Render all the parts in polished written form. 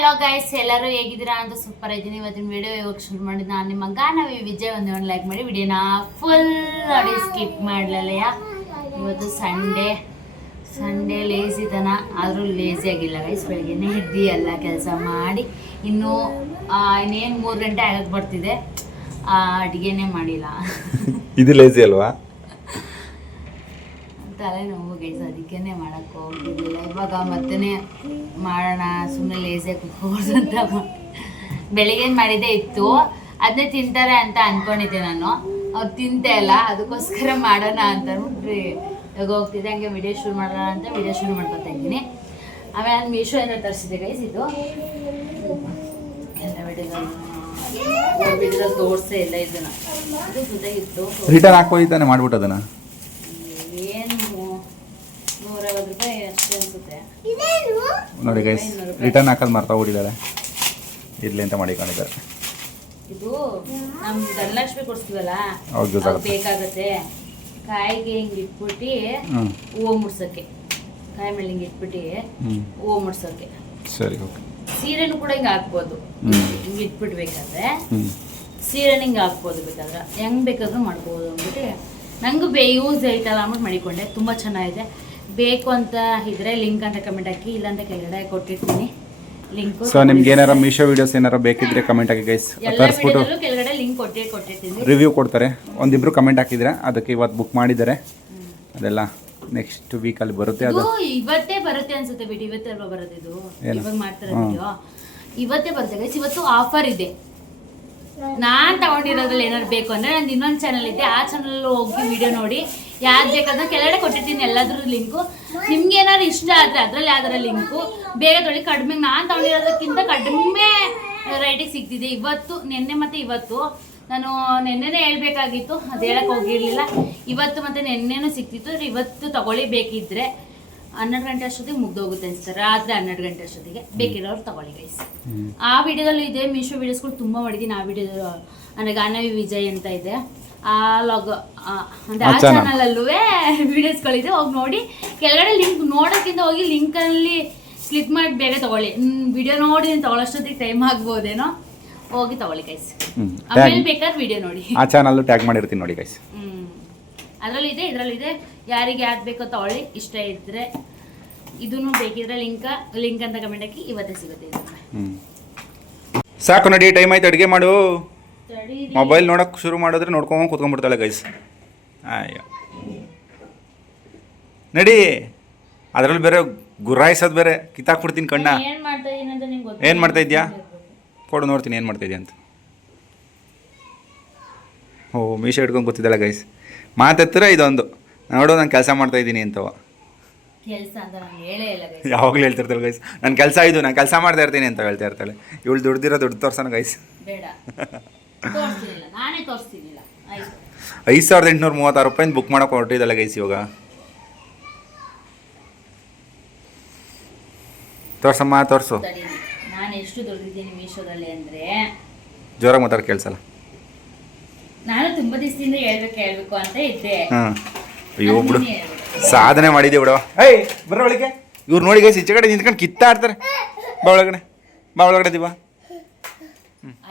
Hello guys, ಎಲ್ಲರೂ ಹೇಗಿದ್ದೀರಾ ಅಂತ ಸೂಪರ್ ಇದ್ದೀನಿ. ಇವತ್ತಿನ ವಿಡಿಯೋ ಇವಾಗ ಶುರು ಮಾಡಿದ್ದು ನಾನು ನಿಮ್ಮ ಗಾನವಿ ವಿಜಯ್. ಒಂದು ಲೈಕ್ ಮಾಡಿ ವಿಡಿಯೋನ ಫುಲ್ ನೋಡಿ, ಸ್ಕಿಪ್ ಮಾಡಲಯ್ಯ. ಇವತ್ತು ಸಂಡೇ ಲೇಸಿತನ, ಆದರೂ ಲೇಸಿ ಆಗಿಲ್ಲ ಗೈಸ್. ಬೆಳಗ್ಗೆನೇ ಎದ್ದು ಎಲ್ಲ ಕೆಲಸ ಮಾಡಿ ಇನ್ನೇನು 3 ಗಂಟೆ ಆಗಕ್ಕೆ ಬರ್ತಿದೆ, ಅಡುಗೆನೇ ಮಾಡಿಲ್ಲ. ಇದು ಲೇಸಿ ಅಲ್ವಾ? ತಲೆನೋವು ಗೈಸ್, ಅದಕ್ಕೇನೆ ಮಾಡೋಕ್ಕೆ ಹೋಗಿರಲಿಲ್ಲ. ಇವಾಗ ಮತ್ತೆ ಮಾಡೋಣ, ಸುಮ್ಮನೆ ಲೇಸಿಯಾಗಿ ಕುತ್ಕೋಬಾರ್ದು ಅಂತ ಬೆಳಿಗ್ಗೆ ಮಾಡಿದ್ದೇ ಇತ್ತು. ಅದನ್ನೇ ತಿಂತಾರೆ ಅಂತ ಅಂದ್ಕೊಂಡಿದ್ದೆ ನಾನು. ಅವ್ರು ತಿಂತೆ ಇಲ್ಲ, ಅದಕ್ಕೋಸ್ಕರ ಮಾಡೋಣ ಅಂತ ಅಂದ್ಬಿಟ್ಟು ಇವಾಗ ಹೋಗ್ತಿದ್ದೆ. ಹಂಗೆ ವಿಡಿಯೋ ಶುರು ಮಾಡೋಣ ಅಂತ ವಿಡಿಯೋ ಶುರು ಮಾಡ್ಕೊತಾ ಇದ್ದೀನಿ. ಆಮೇಲೆ ನಾನು ಮೀಶೋಯಿಂದ ತರಿಸಿದ್ದೆ ಗೈಸ್. ಇದು ಎಲ್ಲ ವಿಡಿಯೋ ತೋರಿಸೇ ಇಲ್ಲ ಇದನ್ನು. ಇದು ಜೊತೆಗಿತ್ತು, ರಿಟರ್ನ್ ಹಾಕೋಯ್ತಾನೆ ಮಾಡ್ಬಿಟ್ಟು ಅದನ್ನು. ಏನು 150 ರೂಪಾಯಿ ಅಷ್ಟೇ ಅನ್ಸುತ್ತೆ ನೋಡಿ ಗೈಸ್, ರಿಟರ್ನ್ ಹಾಕೋದು ಮರ್ತಾ ಹೋಗಿದ್ದಾರೆ, ಇರ್ಲಿ ಅಂತ ಮಾಡಿಕೊಂಡಿದ್ದಾರೆ. ಇದು ನಮ್ಮ ಧನಲಕ್ಷ್ಮಿ ಕೊಡ್ತೀವಲ್ಲ, ಹೌದು, ಬೇಕಾಗತ್ತೆ. ಕಾಯಿಗೆ ಹಿಂಗೆ ಇಟ್ಬಿಟ್ಟು ಹೂವು ಮುಡ್ಸೋಕ್ಕೆ, ಕಾಯಿ ಮೇಲೆ ಹಿಂಗೆ ಇಟ್ಬಿಟ್ಟು ಹೂವು ಮುಡ್ಸೋಕ್ಕೆ. ಸರಿ, ಓಕೆ. ಸೀರೆನೂ ಕೂಡ ಹಿಂಗೆ ಹಾಕ್ಬೋದು, ಹಿಂಗೆ ಇಟ್ಬಿಟ್ಟು ಬೇಕಾದ್ರೆ ಸೀರೆನ ಹಿಂಗೆ ಹಾಕ್ಬೋದು, ಬೇಕಾದ್ರೆ ಹೆಂಗೆ ಬೇಕಾದ್ರೂ ಮಾಡ್ಬೋದು ಅಂದ್ಬಿಟ್ಟು ನಂಗೆ ಯೂಸ್ ಐತಲ್ಲ ಅಂದ್ಬಿಟ್ಟು ಮಾಡಿಕೊಂಡೆ. ತುಂಬ ಚೆನ್ನಾಗಿದೆ. ಬೇಕು ಅಂತ ಇದ್ರೆ ಲಿಂಕ್ ಅಂತ ಕಮೆಂಟ್ ಹಾಕಿ, ಇಲ್ಲಾಂತ ಕೆಳಗಡೆ ಕೊಟ್ಟಿರ್ತೀನಿ ಲಿಂಕ್. ಸೊ ನಿಮ್ಗೆ ಏನಾರ ಮೀಶೋ ವಿಡಿಯೋಸ್ ಏನಾರ ಬೇಕಿದ್ರೆ ಕಮೆಂಟ್ ಹಾಕಿ ಗೈಸ್, ತರಿಸ್ಬಿಟ್ಟು ಕೆಳಗಡೆ ಲಿಂಕ್ ಕೊಟ್ಟಿರ್ತೀನಿ. ರಿವ್ಯೂ ಕೊಡ್ತಾರೆ. ಒಂದಿಬ್ರು ಕಮೆಂಟ್ ಹಾಕಿದ್ರೆ ಅದಕ್ಕೆ ಇವತ್ತು ಬುಕ್ ಮಾಡಿದ್ದಾರೆ. ಅದೆಲ್ಲ ನೆಕ್ಸ್ಟ್ ವೀಕಲ್ಲಿ ಬರುತ್ತೆ. ಅದು ಇವತ್ತೇ ಬರುತ್ತೆ ಅನ್ಸುತ್ತೆ ಬಿಡಿ. ಇವತ್ತೇ ಅಲ್ವಾ ಬರೋದು? ಇದು ಇವಾಗ ಮಾಡ್ತಾರೆ ವಿಡಿಯೋ, ಇವತ್ತೇ ಬರುತ್ತೆ ಗೈಸ್. ಇವತ್ತು ಆಫರ್ ಇದೆ. ನಾನು ತಗೊಂಡಿರೋದ್ರಲ್ಲಿ ಏನಾದ್ರು ಬೇಕು ಅಂದರೆ ನಂದು ಇನ್ನೊಂದು ಚಾನಲ್ ಇದೆ, ಆ ಚಾನಲ್ ಹೋಗಿ ವಿಡಿಯೋ ನೋಡಿ. ಯಾವ್ದು ಬೇಕಾದ್ರೆ ಕೆಳಗಡೆ ಕೊಟ್ಟಿರ್ತೀನಿ ಎಲ್ಲಾದ್ರೂ ಲಿಂಕು. ನಿಮ್ಗೆ ಏನಾದ್ರು ಇಷ್ಟ ಆದರೆ ಅದರಲ್ಲಿ ಯಾವ್ದಾರ ಲಿಂಕು ಬೇರೆ ತೊಳಿ ಕಡಿಮೆ, ನಾನು ತಗೊಂಡಿರೋದಕ್ಕಿಂತ ಕಡಿಮೆ ರೇಟಿಗೆ ಸಿಗ್ತಿದೆ ಇವತ್ತು. ನಿನ್ನೆ ಮತ್ತು ಇವತ್ತು ನಾನು ನಿನ್ನೆನೇ ಹೇಳ್ಬೇಕಾಗಿತ್ತು, ಅದು ಹೇಳಕ್ಕೆ ಹೋಗಿರಲಿಲ್ಲ. ಇವತ್ತು ಮತ್ತು ನಿನ್ನೆನೂ ಸಿಗ್ತಿತ್ತು. ಇವತ್ತು ತಗೊಳ್ಳಿ, ಬೇಕಿದ್ರೆ 12 ಗಂಟೆ ಅಷ್ಟೊತ್ತಿಗೆ ಮುಗ್ದೋಗುತ್ತೆ ಅನ್ಸುತ್ತೆ. ರಾತ್ರಿ 12 ಗಂಟೆ ಅಷ್ಟೊತ್ತಿಗೆ ಬೇಕಿರೋರು ತಗೊಳ್ಳಿ ಗೈಸ್. ಆ ವಿಡಿಯೋದಲ್ಲೂ ಇದೆ, ಮೀಶೋ ವಿಡಿಯೋಸ್ಗಳು ತುಂಬ ಮಾಡಿದ್ದೀನಿ. ಆ ವಿಡಿಯೋ ಅಂದರೆ ಗಾನವಿ ವಿಜಯ್ ಅಂತ ಇದೆ, ಆ ಲಾಗ್ ಅಂದರೆ ಆ ಚಾನಲಲ್ಲೂ ವಿಡಿಯೋಸ್ಗಳಿದೆ. ಹೋಗಿ ನೋಡಿ. ಕೆಳಗಡೆ ಲಿಂಕ್ ನೋಡೋಕ್ಕಿಂತ ಹೋಗಿ ಲಿಂಕಲ್ಲಿ ಕ್ಲಿಕ್ ಮಾಡಿ ಬೇಗ ತಗೊಳ್ಳಿ. ವಿಡಿಯೋ ನೋಡಿ ನೀವು ತಗೊಳ್ಳೋಷ್ಟೊತ್ತಿಗೆ ಟೈಮ್ ಆಗ್ಬೋದೇನೋ. ಹೋಗಿ ತಗೊಳ್ಳಿ ಗೈಸ್. ಆಮೇಲೆ ಬೇಕಾದ್ರೆ ವಿಡಿಯೋ ನೋಡಿ. ಆ ಚಾನಲ್ ಟ್ಯಾಗ್ ಮಾಡಿರ್ತೀನಿ ನೋಡಿ ಗೈಸ್. ಅದರಲ್ಲಿದೆ, ಇದರಲ್ಲಿದೆ. ಯಾರಿಗೆ ಯಾವ್ದು ಬೇಕೋ ತಗೊಳ್ಳಿ. ಇಷ್ಟ ಇದ್ದರೆ ಇದನ್ನು ಬೇಕಿದ್ರೆ ಲಿಂಕ್ ಅಂತ ಕಮೆಂಟ್ ಹಾಕಿ. ಇವತ್ತೇ ಸಿಗುತ್ತೆ ಇದು. ಸಾಕು ನೋಡಿ, ಟೈಮ್ ಆಯ್ತು, ಅಡುಗೆ ಮಾಡು. ಮೊಬೈಲ್ ನೋಡೋಕೆ ಶುರು ಮಾಡಿದ್ರೆ ನೋಡ್ಕೊಂಡು ಕೂತ್ಕೊಂಡ್ಬಿಡ್ತಾಳೆ ಗೈಸ್. ಅಯ್ಯೋ ನಡಿ, ಅದರಲ್ಲಿ ಬೇರೆ ಗುರಾಯಿಸೋದು ಬೇರೆ, ಕಿತ್ತಾಕ್ಬಿಡ್ತೀನಿ ಕಣ್ಣ. ಏನು ಮಾಡ್ತಾ ಇದೆಯಾ? ಕೊಡು ನೋಡ್ತೀನಿ ಏನು ಮಾಡ್ತಾ ಇದೆಯಾ ಅಂತ. ಓ, ಮೀಶೋ ಹಿಡ್ಕೊಂಡು ಕೂತಿದ್ದಾಳೆ ಗೈಸ್. ಮಾತಾಡ್ತೀರ ಇದೊಂದು ನೋಡು, ನಾನು ಕೆಲಸ ಮಾಡ್ತಾಯಿದ್ದೀನಿ ಅಂತವ. ಯಾವಾಗಲೂ ಹೇಳ್ತಿರ್ತಾಳೆ ಗೈಸ್, ನನ್ನ ಕೆಲಸ ಇದು, ನಾನು ಕೆಲಸ ಮಾಡ್ತಾ ಇರ್ತೀನಿ ಅಂತ ಹೇಳ್ತಾ ಇರ್ತಾಳೆ. ಇವಳು ದುಡ್ದಿರೋ ದುಡ್ಡು ತೋರ್ಸೋಣ ಗೈಸ್. 5836 ರೂಪಾಯಿಂದ ಬುಕ್ ಮಾಡೋಕೆ ಹೊರಟಿದ್ದಾಳೆ ಗೈಸ್. ಇವಾಗ ತೋರ್ಸಮ್ಮ, ತೋರಿಸು. ನಾನು ಎಷ್ಟು ದುಡ್ದಿದ್ದೀನಿ ಮೀಶೋದಲ್ಲಿ ಅಂದರೆ, ಜೋರಾಗಿ ಮಾತಾಡಿ ಕೇಳಿಸಲ್ಲ. ನಾನು ತುಂಬ ದಿವಸದಿಂದ ಹೇಳ್ಬೇಕು ಅಂತ ಇದ್ದೆ. ಅಯ್ಯೋ ಬಿಡು, ಸಾಧನೆ ಮಾಡಿದ್ದೆ ಬಿಡವ. ಏಯ್ ಬರೋ ಒಳಗೆ. ಇವ್ರು ನೋಡಿ ಗೈಸ್, ಈಚೆ ಕಡೆ ನಿಂತ್ಕೊಂಡು ಕಿತ್ತಾಡ್ತಾರೆ. ಬಾ ಒಳಗಡೆ, ಬಾ ಒಳಗಡೆ ದಿವಾ.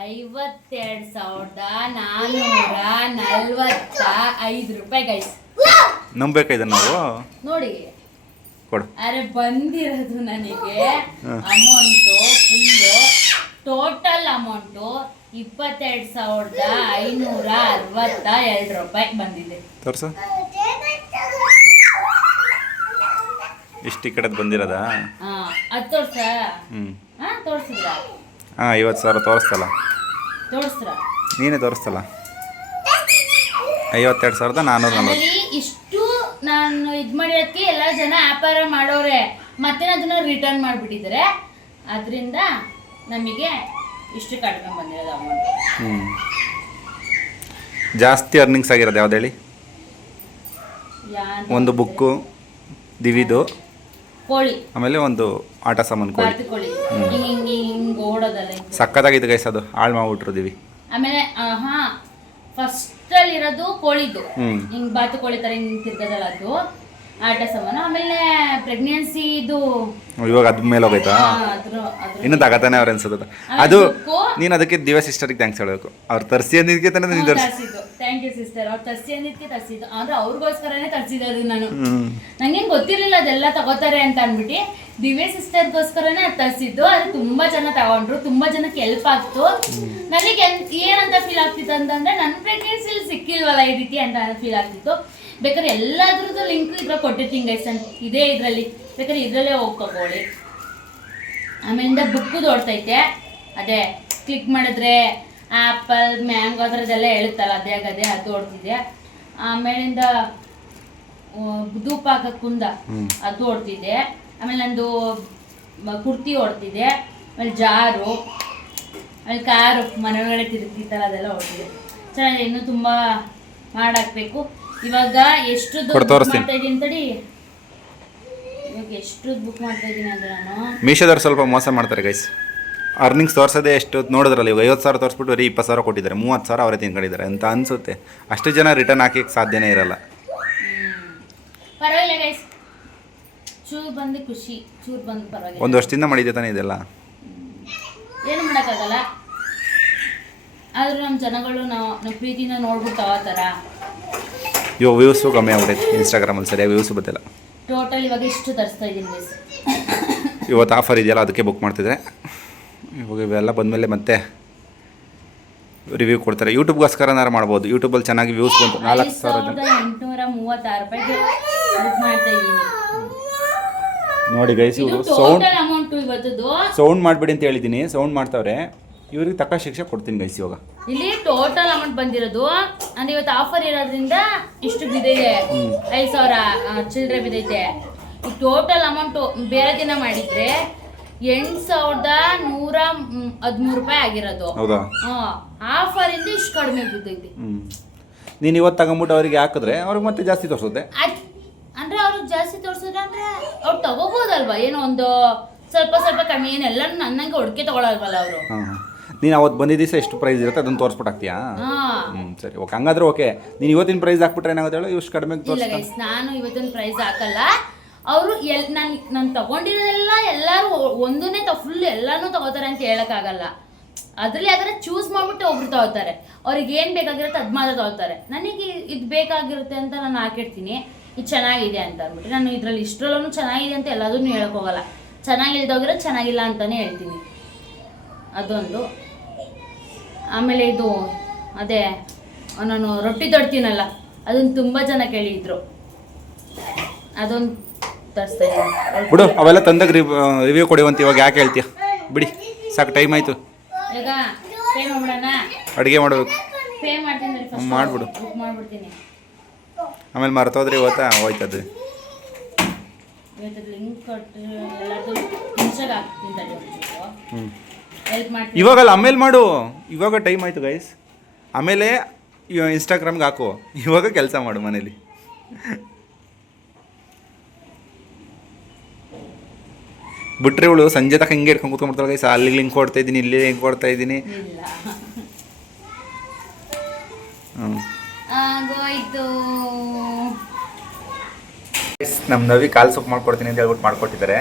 52,445 ರೂಪಾಯಿ ಗೈಸ್. ನಂಬೇಕಾ ಇದನ್ನು ನಾವು? ನೋಡಿ ಕೊಡು. ಅರೆ ಬಂದಿರೋದು ನನಗೆ ಅಮೌಂಟು ಫುಲ್ಲು, ಟೋಟಲ್ ಅಮೌಂಟು 22,562 ರೂಪಾಯಿ ಬಂದಿದೆ. ತೋರ್ಸು, ಇಷ್ಟು ಈ ಕಡೆದು ಬಂದಿರೋದಾ? ಅದು ತೋರ್ಸ. ತೋರಿಸಿದ್ರ? 50,000 ತೋರಿಸ್ತಲ್ಲ. ತೋರಿಸ್ರ? ನೀನೇ ತೋರಿಸ್ತಲ್ಲ. 52,440. ಇಷ್ಟು ನಾನು ಇದು ಮಾಡಿರೋದಕ್ಕೆ ಎಲ್ಲ ಜನ ವ್ಯಾಪಾರ ಮಾಡೋರೆ, ಮತ್ತೆ ಅದನ್ನ ರಿಟರ್ನ್ ಮಾಡಿಬಿಟ್ಟಿದ್ದಾರೆ. ಅದರಿಂದ ನಮಗೆ ಇಷ್ಟು ಕಡಿಮೆ ಬಂದಿರೋದು ಅಮೌಂಟ್. ಜಾಸ್ತಿ ಅರ್ನಿಂಗ್ಸ್ ಆಗಿರೋದು ಯಾವ್ದು ಹೇಳಿ? ಒಂದು ಬುಕ್ಕು, ದಿವಿದು, ಕೋಳಿ, ಆಮೇಲೆ ಒಂದು ಆಟ ಸಾಮಾನು ಕೋಳಿ. ಓಡೋದಲ್ಲ ಸಕ್ಕತ್ತಾಗಿದೆ ಗೈಸ್, ಅದು ಹಾಳು ಮಾಡ್ಬಿಟ್ರು ದಿವಿ. ಆಮೇಲೆ ಫಸ್ಟ್ ಅಲ್ಲಿ ಇರೋದು ಕೋಳಿದು, ಹಿಂಗ್ ಬಾತು ಕೋಳಿ ತರ ಹಿಂಗ್ ತಿರ್ಗದಲ್ಲ ಅದು. ಆಟ ಸಾಮಾನು. ಆಮೇಲೆ ಪ್ರೆಗ್ನೆನ್ಸಿ ಇದು ಇವಾಗ ಅದ್ ಮೇಲೆ ಹೋಗೈತಾ ಇನ್ನೂ ತಗತಾನೆ ಅವ್ರು ಅನ್ಸದ ಅದು ನೀನು ಅದಕ್ಕೆ ದಿವ್ಯ ಸಿಸ್ಟರ್ಗೆ ಥ್ಯಾಂಕ್ಸ್ ಹೇಳಬೇಕು ಅವ್ರು ತರಿಸಿ ಅಂದಿದ್ದಕ್ಕೆ ತಾನೇ ನೀನು ತರಿಸಿದ್ದು. ಥ್ಯಾಂಕ್ ಯು ಸಿಸ್ಟರ್, ಅವ್ರು ತರಿಸಿ ಅಂದಿದ್ದಕ್ಕೆ ತರಿಸಿದ್ದು. ಅಂದ್ರೆ ಅವ್ರಿಗೋಸ್ಕರನೇ ತರಿಸಿದ್ದು ನಾನು. ನಂಗೇನು ಗೊತ್ತಿರಲಿಲ್ಲ ಅದೆಲ್ಲ ತಗೋತಾರೆ ಅಂತ ಅಂದ್ಬಿಟ್ಟು ದಿವ್ಯ ಸಿಸ್ಟರ್ಗೋಸ್ಕರನೇ ಅದು ತರಿಸಿದ್ದು. ಅದು ತುಂಬಾ ಜನ ತಗೊಂಡ್ರು, ತುಂಬಾ ಜನಕ್ಕೆ ಹೆಲ್ಪ್ ಆಗ್ತು. ನನಗೆ ಏನಂತ ಫೀಲ್ ಆಗ್ತಿತ್ತು ಅಂತಂದ್ರೆ ನನ್ನ ಪ್ರೆಗ್ನೆನ್ಸಿಲಿ ಸಿಕ್ಕಿಲ್ವಲ್ಲ ಈ ರೀತಿ ಅಂತ ಫೀಲ್ ಆಗ್ತಿತ್ತು. ಬೇಕಾದ್ರೆ ಎಲ್ಲಾದ್ರದ್ದು ಲಿಂಕ್ ಇದ್ರಲ್ಲಿ ಕೊಟ್ಟಿರ್ತೀನಿ ಗೈಸ್, ಇದೇ ಇದರಲ್ಲಿ ಬೇಕಾದ್ರೆ ಇದರಲ್ಲೇ ಹೋಗಿ ತಗೊಳ್ಳಿ. ಆಮೇಲಿಂದ ಬುಕ್ಕು ಓಡ್ತೈತೆ, ಅದೇ ಕ್ಲಿಕ್ ಮಾಡಿದ್ರೆ ಆ್ಯಪಲ್ ಮ್ಯಾಂಗೋ ಅದರದ್ದೆಲ್ಲ ಹೇಳುತ್ತಲ್ಲ ಅದೇ ಅದು ಓಡ್ತಿದೆ. ಆಮೇಲಿಂದ ಧೂಪ ಹಾಕೋ ಕುಂದ ಅದು ಓಡ್ತಿದೆ. ಆಮೇಲೆ ನಂದು ಕುರ್ತಿ ಓಡ್ತಿದೆ. ಆಮೇಲೆ ಜಾರು, ಆಮೇಲೆ ಕಾರು ಮನೆ ಒಳಗಡೆ ತಿರುಗ್ತಿತ್ತಲ್ಲ ಅದೆಲ್ಲ ಓಡ್ತಿದೆ. ಚೆನ್ನಾಗಿದೆ. ಇನ್ನೂ ತುಂಬ ಮಾಡಾಕ್ಬೇಕು. ಇವಾಗ ಎಷ್ಟು ಮಾಡ್ತಾ ಇದ್ದೀನಿ ತಡಿ, ಇವಾಗ ಎಷ್ಟು ಬುಕ್ ಮಾಡ್ತಾ ಇದ್ದೀನಿ ಅಂದ್ರೆ ನಾನು ಮೀಶೋದವ್ರು ಸ್ವಲ್ಪ ಮೋಸ ಮಾಡ್ತಾರೆ ಗೈಸ್. ಅರ್ನಿಂಗ್ಸ್ ತೋರಿಸೋದೇ ಎಷ್ಟು ನೋಡಿದ್ರಲ್ಲ, ಇವಾಗ 50,000 ತೋರಿಸ್ಬಿಟ್ಟು ಬರೀ 20,000 ಕೊಟ್ಟಿದ್ದಾರೆ, 30,000 ಅವರೇ ತಿನ್ಕೊಂಡಿದ್ದಾರೆ ಅಂತ ಅನ್ಸುತ್ತೆ. ಅಷ್ಟು ಜನ ರಿಟರ್ನ್ ಹಾಕಕ್ಕೆ ಸಾಧ್ಯನೇ ಇರಲ್ಲ. ಪರವಾಗಿಲ್ಲ ಗೈಸ್, ಚೂರು ಬಂದು ಖುಷಿ, ಚೂರು ಬಂದು ಪರವಾಗಿಲ್ಲ. ಒಂದು ವರ್ಷದಿಂದ ಮಾಡಿದ್ದೆ ತಾನೇ ಇದೆಲ್ಲ, ಏನು ಮಾಡೋಕ್ಕಾಗಲ್ಲ. ಆದರೂ ನಮ್ಮ ಜನಗಳು ನಮ್ಮ ಪ್ರೀತಿನ ನೋಡ್ಬಿಟ್ಟು ತಗೋತಾರ. ಇವಾಗ ವ್ಯೂಸು ಕಮ್ಮಿ ಆಗ್ಬಿಟ್ಟೈತೆ ಇನ್ಸ್ಟಾಗ್ರಾಮಲ್ಲಿ, ಸರಿಯಾಗಿ ವ್ಯೂಸು ಗೊತ್ತಿಲ್ಲ. ಟೋಟಲ್ ಇವಾಗ ಇಷ್ಟು ತರಿಸ್ತಾ ಇದ್ದೀನಿ ಗೈಸ್. ಇವತ್ತು ಆಫರ್ ಇದೆಯಲ್ಲ ಅದಕ್ಕೆ ಬುಕ್ ಮಾಡ್ತಿದ್ರೆ. ಇವಾಗ ಇವೆಲ್ಲ ಬಂದಮೇಲೆ ಮತ್ತೆ ರಿವ್ಯೂ ಕೊಡ್ತಾರೆ. ಯೂಟ್ಯೂಬ್ಗೋಸ್ಕರನಾರು ಮಾಡ್ಬೋದು. ಯೂಟ್ಯೂಬಲ್ಲಿ ಚೆನ್ನಾಗಿ ವ್ಯೂಸ್ ಬಂತು. 4,836 ರೂಪಾಯಿಗೆ ಬುಕ್ ಮಾಡ್ತಾ ಇದ್ದೀನಿ. ನೋಡಿ ಗೈಸ್, ಇವರು ಸೌಂಡ್ ಮಾಡಿಬಿಡಿ ಅಂತ ಹೇಳಿದ್ದೀನಿ, ಸೌಂಡ್ ಮಾಡ್ತಾವ್ರೆ. ಇವ್ರಿಗೆ ತಕ್ಕ ಶಿಕ್ಷೆ ಕೊಡ್ತೀನಿ ಗೈಸ್. ಇವಾಗ ಇಲ್ಲಿ ಟೋಟಲ್ ಅಮೌಂಟ್ ಬಂದಿರೋದು ಅಂದ್ರೆ ಇವತ್ತು ಆಫರ್ ಇರೋದ್ರಿಂದ ಇಷ್ಟು ಬಿದ್ದಿದೆ, 5,000 ಚಿಲ್ಲರೆ ಬಿದ್ದೈತೆ. ಈ ಟೋಟಲ್ ಅಮೌಂಟ್ ಬೇರೆ ದಿನ ಮಾಡಿದ್ರೆ 8,113 ರೂಪಾಯಿ ಆಗಿರೋದು. ಹೌದಾ? ಆಫರ್ ಇಂದ ಇಷ್ಟು ಕಡಿಮೆ ಬಿದ್ದೈತಿ. ನೀನು ಇವತ್ತು ತಗೊಂಬಿಟ್ಟು ಅವ್ರಿಗೆ ಹಾಕಿದ್ರೆ ಅವ್ರಿಗೆ ಮತ್ತೆ ಜಾಸ್ತಿ ತೋರಿಸುತ್ತೆ. ಅಂದ್ರೆ ಅವ್ರಿಗೆ ಜಾಸ್ತಿ ತೋರಿಸಿದ್ರೆ ಅಂದ್ರೆ ಅವ್ರು ತಗೋಬೋದಲ್ವಾ, ಏನೋ ಒಂದು ಸ್ವಲ್ಪ ಸ್ವಲ್ಪ ಕಮ್ಮಿ, ಏನೆಲ್ಲ ನನ್ನಂಗೆ ಹೊಡ್ಕೆ ತಗೊಳಲ್ವಲ್ಲ ಅವರು. ನೀನು ಅವತ್ತು ಬಂದಿದ್ದ ದಿವಸ ಎಷ್ಟು ಪ್ರೈಸ್ ಇರುತ್ತೆ ಅದನ್ನು ತೋರಿಸ್ಬಿಟ್ಟು ಹಾಕ್ತೀಯಾ? ಸರಿ, ಓಕೆ. ಹಂಗಾದ್ರೆ ಓಕೆ. ನೀನು ಇವತ್ತಿನ ಪ್ರೈಸ್ ಹಾಕ್ಬಿಟ್ರೆ ಏನಾಗುತ್ತೆ ಹೇಳು, ಇಷ್ಟು ಕಡಿಮೆ ತೋರಿಸ್ತಾರೆ. ನಾನು ಇವತ್ತಿನ ಪ್ರೈಸ್ ಹಾಕಲ್ಲ. ಅವರು ನಾನು ತಗೊಂಡಿರೋದೆಲ್ಲ ಎಲ್ಲರೂ ಒಂದನ್ನೇ ಫುಲ್ ಎಲ್ಲಾನು ತಗೋತಾರೆ ಅಂತ ಹೇಳಕ್ಕಾಗಲ್ಲ. ಅದ್ರಲ್ಲಿ ಯಾವ್ದಾರ ಚೂಸ್ ಮಾಡ್ಬಿಟ್ಟು ಒಬ್ರು ತಗೋತಾರೆ. ಅವ್ರಿಗೆ ಏನು ಬೇಕಾಗಿರುತ್ತೆ ಅದು ಮಾತ್ರ ತಗೋತಾರೆ. ನನಗೆ ಇದು ಬೇಕಾಗಿರುತ್ತೆ ಅಂತ ನಾನು ಹಾಕಿರ್ತೀನಿ, ಇದು ಚೆನ್ನಾಗಿದೆ ಅಂತ ಅಂದ್ಬಿಟ್ಟು. ನಾನು ಇದರಲ್ಲಿ ಇಷ್ಟರಲ್ಲೂ ಚೆನ್ನಾಗಿದೆ ಅಂತ ಎಲ್ಲದನ್ನು ಹೇಳೋಕ್ಕೋಗಲ್ಲ. ಚೆನ್ನಾಗಿಲ್ದೋಗಿರೋ ಚೆನ್ನಾಗಿಲ್ಲ ಅಂತಲೇ ಹೇಳ್ತೀನಿ. ಅದೊಂದು. ಆಮೇಲೆ ಇದು ಅದೇ ನಾನು ರೊಟ್ಟಿ ತಡ್ತೀನಲ್ಲ, ಅದನ್ನು ತುಂಬ ಜನ ಕೇಳಿದ್ರು, ಅದೊಂದು ತರಿಸ್ತಾ ಇದ್ದೀನಿ. ಬಿಡು, ಅವೆಲ್ಲ ತಂದಾಗ ರಿವ್ಯೂ ಕೊಡುವಂತ. ಇವಾಗ ಯಾಕೆ ಹೇಳ್ತೀಯ? ಬಿಡಿ, ಸಾಕು, ಟೈಮ್ ಆಯಿತು. ಈಗ ಪೇ ಮಾಡ್ಬಿಡೋಣ, ಅಡುಗೆ ಮಾಡಬೇಕು. ಪೇ ಮಾಡ್ತೀನಿ, ಮಾಡಿಬಿಡು, ಬುಕ್ ಮಾಡಿಬಿಡ್ತೀನಿ. ಆಮೇಲೆ ಮರ್ತೋದ್ರೆ ಇವತ್ತು ಹೋಯ್ತದು. ಇವತ್ತು ಲಿಂಕ್ ಕೊಟ್ಟು ಎಲ್ಲದು ಇನ್ಸ್ಟಾಗ್ ಹಾಕ್ತೀನಿ ತಡಿ. ಹೆಲ್ಪ್ ಮಾಡ್ತೀನಿ. ಇವಾಗಲ್ಲ, ಆಮೇಲೆ ಮಾಡು. ಇವಾಗ ಟೈಮ್ ಆಯಿತು ಗೈಸ್. ಆಮೇಲೆ ಇನ್ಸ್ಟಾಗ್ರಾಮ್ಗೆ ಹಾಕು. ಇವಾಗ ಕೆಲಸ ಮಾಡು ಮನೇಲಿ. ಬಿಟ್ರೆ ಇವಳು ಸಂಜೆ ತಕ್ಕ ಹಿಂಗೆ ಇಟ್ಕೊಂಡು ಕೂತ್ಕೊಂಡ್ಬಿಡ್ತಾಳೆ ಗೈಸ್. ಅಲ್ಲಿಗೆ ಲಿಂಕ್ ಕೊಡ್ತಾ ಇದ್ದೀನಿ, ಇಲ್ಲಿ ಲಿಂಕ್ ಕೊಡ್ತಾ ಇದ್ದೀನಿ. ಆಗೋಯ್ತು. ನಮ್ಮ ನವಿ ಕಾಲು ಸೊಪ್ಪು ಮಾಡ್ಕೊಡ್ತೀನಿ ಅಂತ ಹೇಳ್ಬಿಟ್ಟು ಮಾಡ್ಕೊಟ್ಟಿದ್ದಾರೆ.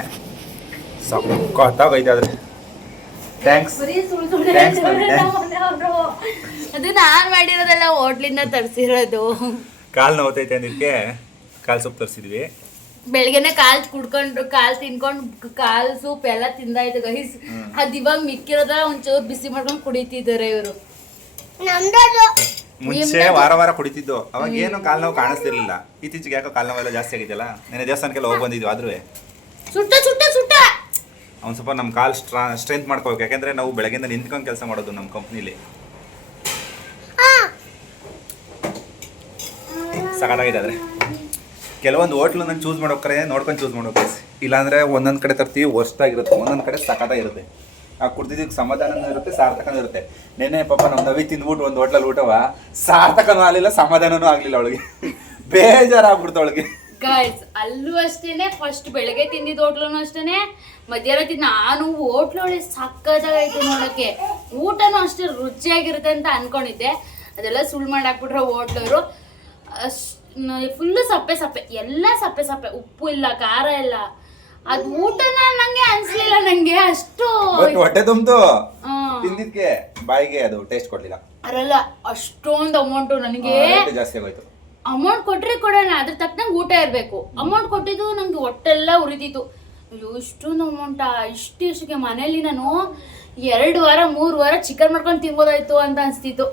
ಸೊಕ್ಕಾಗೋಯ್ತು. ಆದರೆ ಥ್ಯಾಂಕ್ಸ್. ಅದು ನಾನು ಮಾಡಿರೋದೆಲ್ಲ ಹೋಟ್ಲಿಂದ ತರಿಸಿರೋದು. ಕಾಲು ನೋವತೈತೆ ಅಂದಿದ್ದಕ್ಕೆ ಕಾಲು ಸೊಪ್ಪು ತರಿಸಿದ್ವಿ. ಬೆಳಗ್ಗೆನೆ ಕಾಲು ಕುಡ್ಕೊಂಡು ಕಾಲು ತಿನ್ಕೊಂಡು ಕಾಲು ಸೂಪ್ ಎಲ್ಲ ತಿಂದಾಯ್ತು ಗೈಸ್. ಅದು ಇವಾಗ ಮಿಕ್ಕಿರೋದಲ್ಲ ಒಂಚೂರು ಬಿಸಿ ಮಾಡ್ಕೊಂಡು ಕುಡಿತಿದ್ದಾರೆ ಇವರು. ಮುಂಚೆ ವಾರ ವಾರ ಕುಡಿತಿದ್ದು. ಅವಾಗ ಏನು ಕಾಲು ನೋವು ಕಾಣಿಸ್ತಿರ್ಲಿಲ್ಲ. ಇತ್ತೀಚೆಗೆ ಯಾಕೋ ಕಾಲು ನೋವೆಲ್ಲ ಜಾಸ್ತಿ ಆಗಿದೆಯಲ್ಲ. ನೆನೆ ದೇವಸ್ಥಾನಕ್ಕೆಲ್ಲ ಹೋಗಿ ಬಂದಿದ್ವಿ. ಆದ್ರೂ ಸುಟ್ಟ ಸುಟ್ಟ ಸುಟ್ಟ ಅವ್ನು ಸ್ವಲ್ಪ ನಮ್ಮ ಕಾಲು ಸ್ಟ್ರೆಂತ್ ಮಾಡ್ಕೋಬೇಕು. ಯಾಕೆಂದ್ರೆ ನಾವು ಬೆಳಗ್ಗೆಯಿಂದ ನಿಂತ್ಕೊಂಡು ಕೆಲಸ ಮಾಡೋದು ನಮ್ಮ ಕಂಪ್ನಿಲಿ. ಸಖತ್ತಾಗಿದೆ. ಆದರೆ ಕೆಲವೊಂದು ಹೋಟ್ಲು ನಾನು ಚೂಸ್ ಮಾಡೋಕ್ರೆ ನೋಡ್ಕೊಂಡು ಚೂಸ್ ಮಾಡೋಕೆ. ಇಲ್ಲಾಂದರೆ ಒಂದೊಂದು ಕಡೆ ತರ್ತೀವಿ ವರ್ಸ್ಟಾಗಿರುತ್ತೆ, ಒಂದೊಂದು ಕಡೆ ಸಖತ್ತಾಗಿರುತ್ತೆ. ಆ ಕುಡ್ದಿದ್ದಕ್ಕೆ ಸಮಾಧಾನನೂ ಇರುತ್ತೆ, ಸಾರ್ಥಕನೂ ಇರುತ್ತೆ. ನೆನ್ನೆ ಪಾಪ ನಮ್ಮ ನವಿ ತಿಂದ್ಬಿಟ್ಟು ಒಂದು ಹೋಟ್ಲಲ್ಲಿ ಊಟವ ಸಾರ್ಥಕನೂ ಆಗಲಿಲ್ಲ, ಸಮಾಧಾನನೂ ಆಗಲಿಲ್ಲ. ಅವಳಿಗೆ ಬೇಜಾರಾಗ್ಬಿಡ್ತು ಅವಳಿಗೆ. ಗಾಯ್ಸ್, ಅಲ್ಲೂ ಅಷ್ಟೇನೆ, ಫಸ್ಟ್ ಬೆಳಗ್ಗೆ ತಿಂದಿದ್ದು ಹೋಟ್ಲೂ ಅಷ್ಟೇನೆ, ಮಧ್ಯಾಹ್ನ ತಿಂದ ನಾನು ಹೋಟ್ಲೊಳಗೆ ಸಕ್ಕತ್ತಾಗೈತೆ ನೋಡೋಕ್ಕೆ. ಊಟನೂ ಅಷ್ಟೇ ರುಚಿಯಾಗಿರುತ್ತೆ ಅಂತ ಅನ್ಕೊಂಡಿದ್ದೆ. ಅದೆಲ್ಲ ಸುಳ್ಳು ಮಾಡಾಕ್ಬಿಟ್ರೆ ಹೋಟ್ಲವರು. ಫುಲ್ಲು ಸಪ್ಪೆ ಸಪ್ಪೆ ಎಲ್ಲ ಸಪ್ಪೆ ಸಪ್ಪೆ, ಉಪ್ಪು ಇಲ್ಲ, ಖಾರ ಇಲ್ಲ. ಅದು ಊಟನ ನಂಗೆ ಅನ್ಸ್ಲಿಲ್ಲ, ನಂಗೆ ಅಷ್ಟು ಹೊಟ್ಟೆ ತುಂಬ್ತು ತಿಂದಿದ್ಕೆ ಬಾಯಿಗೆ ಅದು ಟೇಸ್ಟ್ ಕೊಡ್ಲಿಲ್ಲ. ಅರಲ್ಲ ಅಷ್ಟೊಂದು ಅಮೌಂಟ್ ನನಗೆ ಜಾಸ್ತಿ ಆಗೋಯ್ತು. ಅಮೌಂಟ್ ಕೊಟ್ರೆ ಕೊಡೋಣ, ಅದ್ರ ತಕ್ಕಂಗೆ ಊಟ ಇರಬೇಕು. ಅಮೌಂಟ್ ಕೊಟ್ಟಿದ್ದು ನಂಗೆ ಹೊಟ್ಟೆಲ್ಲ ಉರಿದಿತ್ತು. ಅಯ್ಯೋ ಇಷ್ಟೊಂದು ಅಮೌಂಟಾ, ಇಷ್ಟಕ್ಕೆ ಮನೇಲಿ ನಾನು 2 ವಾರ 3 ವಾರ ಚಿಕನ್ ಮಾಡ್ಕೊಂಡು ತಿನ್ಬೋದಾಯ್ತು ಅಂತ ಅನ್ಸ್ತಿತ್ತು.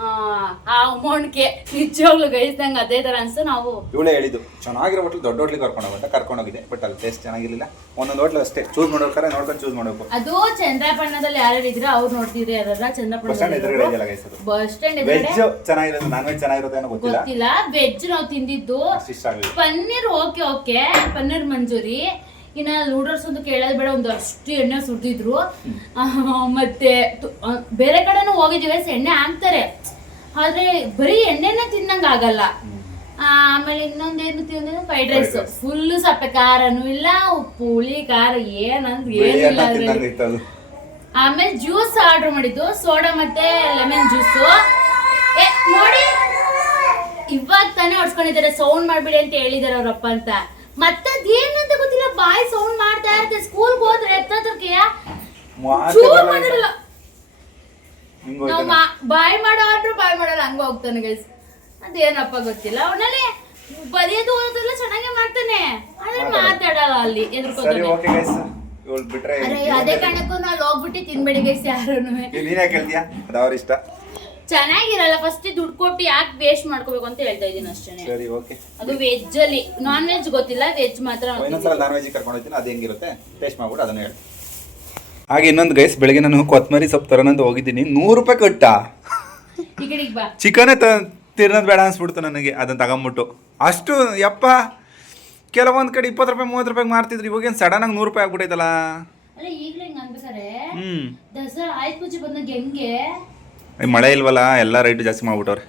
ಆ ಅಮೌಂಟ್ಗೆ ನಿಜವಾಗ್ಲೂ ಗೈಸ್ ನಂಗೆ ಅದೇ ತರ ಅನ್ಸ್ತು. ನಾವು ಇವಳೇ ಹೇಳಿದ್ದು ಚೆನ್ನಾಗಿರೋ ಹೋಟ್ಲು ದೊಡ್ಡ ಹೋಟ್ಲಿಗೆ ಕರ್ಕೊಂಡೋಗಿದೆ, ಬಟ್ ಅಲ್ಲಿ ಟೇಸ್ಟ್ ಚೆನ್ನಾಗಿರ್ಲಿಲ್ಲ. ಒಂದೊಂದು ಹೋಟ್ಲು ಅಷ್ಟೇ ಚೂಸ್ ಮಾಡ್ಬೇಕಾರೆ ನೋಡ್ಕೊಂಡು ಚೂಸ್ ಮಾಡಬೇಕು. ಅದು ಚಂದ್ರಪಟ್ಟಣದಲ್ಲಿ ಯಾರು ಇದ್ರೆ ಅವ್ರು ನೋಡ್ತಿದ್ರೆ ಯಾರ ಚಂದ್ರಪಟ್ಟಣ ಬಸ್ ಸ್ಟ್ಯಾಂಡ್ ವೆಜ್ ಚೆನ್ನಾಗಿರುತ್ತೆ, ನಾನ್ ವೆಜ್ ಚೆನ್ನಾಗಿರುತ್ತೆ ಅನ್ನೋ ಗೊತ್ತಿಲ್ಲ. ವೆಜ್ ನಾವು ತಿಂದಿದ್ದು ಪನ್ನೀರ್ ಓಕೆ ಪನ್ನೀರ್ ಮಂಜೂರಿ. ಇನ್ನ ನೂಡಲ್ಸ್ ಒಂದು ಕೇಳೋದು ಬೇಡ, ಒಂದು ಅಷ್ಟು ಎಣ್ಣೆ ಸುಡ್ತಿದ್ರು. ಮತ್ತೆ ಬೇರೆ ಕಡೆನೂ ಹೋಗಿದ್ದೀವಿ, ಎಣ್ಣೆ ಹಾಕ್ತಾರೆ, ಆದ್ರೆ ಬರೀ ಎಣ್ಣೆನೇ ತಿನ್ನಂಗ ಆಗಲ್ಲ. ಆಮೇಲೆ ಇನ್ನೊಂದೇನು ತಿಂದ್ರೆ ಫ್ರೈಡ್ ರೈಸ್, ಫುಲ್ ಸಪ್ಪೆ, ಖಾರನೂ ಇಲ್ಲ, ಉಪ್ಪು ಹುಳಿ ಖಾರ ಏನಿಲ್ಲ ಅದ್ರಲ್ಲಿ. ಆಮೇಲೆ ಜ್ಯೂಸ್ ಆರ್ಡರ್ ಮಾಡಿದ್ದು, ಸೋಡಾ ಮತ್ತೆ ಲೆಮನ್ ಜ್ಯೂಸು. ನೋಡಿ ಇವಾಗ ತಾನೇ ಹೊಡ್ಸ್ಕೊಂಡಿದ್ದಾರೆ, ಸೌಂಡ್ ಮಾಡ್ಬಿಡಿ ಅಂತ ಹೇಳಿದಾರೆ ಅವ್ರಪ್ಪ ಅಂತ. ಮತ್ತೆ ಅದೇನಂತ ಗೊತ್ತಿಲ್ಲ, ಬಾಯಿ ಸೌಂಡ್ ಮಾಡ್ತಾ ಇರುತ್ತೆ. ಸ್ಕೂಲ್ಗೆ ಹೋದ್ರೆ ಎತ್ತೋದಕ್ಕೆ ನಾವು ಬಾಯ್ ಮಾಡೋ ಆರ್ಡ್ರು ಬಾಯ್ ಮಾಡಲ್ಲ, ಹಂಗ ಹೋಗ್ತಾನೆ ಗೈಸ್. ಅದೇನಪ್ಪ ಗೊತ್ತಿಲ್ಲ. ಅವನಲ್ಲಿ ಬರೆಯೋದು ಓದೋದೆಲ್ಲ ಚೆನ್ನಾಗೇ ಮಾಡ್ತಾನೆ, ಆದ್ರೆ ಮಾತಾಡಲ್ಲ ಅಲ್ಲಿ ಎದ್ರುಕೋತಾನೆ. ಅದೇ ಕಾರಣಕ್ಕೂ ನಾವು ಹೋಗ್ಬಿಟ್ಟು ತಿನ್ಬೇಡಿ ಗೈಸ್ ಯಾರೂನು. ಚೆನ್ನಾಗಿರಲ್ಲ, ಫಸ್ಟ್ ದುಡ್ಡು ಕೊಟ್ಟು ಯಾಕೆ ವೇಸ್ಟ್ ಮಾಡ್ಕೋಬೇಕು ಅಂತ ಹೇಳ್ತಾ ಇದೀನಿ ಅಷ್ಟೇ. ಅದು ವೆಜ್ ಅಲ್ಲಿ, ನಾನ್ ವೆಜ್ ಗೊತ್ತಿಲ್ಲ, ವೆಜ್ ಮಾತ್ರ. ನಾನ್ ವೆಜ್ ಕರ್ಕೊಂಡು ಹೋಗ್ತೀನಿ, ಅದು ಹೆಂಗಿರುತ್ತೆ ಟೇಸ್ಟ್ ಮಾಡ್ಬಿಟ್ಟು ಅದನ್ನ ಹೇಳಿ. ಹಾಗೆ ಇನ್ನೊಂದು ಗೈಸ್, ಬೆಳಗ್ಗೆ ನಾನು ಕೊತ್ತಂಬರಿ ಸೊಪ್ಪು ತರೋಣಂತ ಹೋಗಿದ್ದೀನಿ, 100 ರೂಪಾಯಿ ಕಟ್ಟ. ಚಿಕನೇ ತಿನ್ನೋದು ಬೇಡ ಅನ್ಸ್ಬಿಡ್ತು ನನಗೆ, ಅದನ್ನ ತಗೊಂಬಿಟ್ಟು. ಅಷ್ಟು ಯಪ್ಪ, ಕೆಲವೊಂದ್ ಕಡೆ 20 ರೂಪಾಯಿ 30 ರೂಪಾಯಿ ಮಾರ್ತಿದ್ರು, ಇವಾಗ ಸಡನ್ ಆಗಿ 100 ರೂಪಾಯಿ ಆಗ್ಬಿಟ್ಟೈತಲ್ಲ. ದಸರಾ ಆಯ್ತು ಪೂಜೆ ಬಂದಾಗ ಹೆಂಗೆ ಮಳೆ ಇಲ್ವಲ್ಲ, ಎಲ್ಲ ರೈಟ್ ಜಾಸ್ತಿ ಮಾಡ್ಬಿಟ್ಟವ್ರೆ.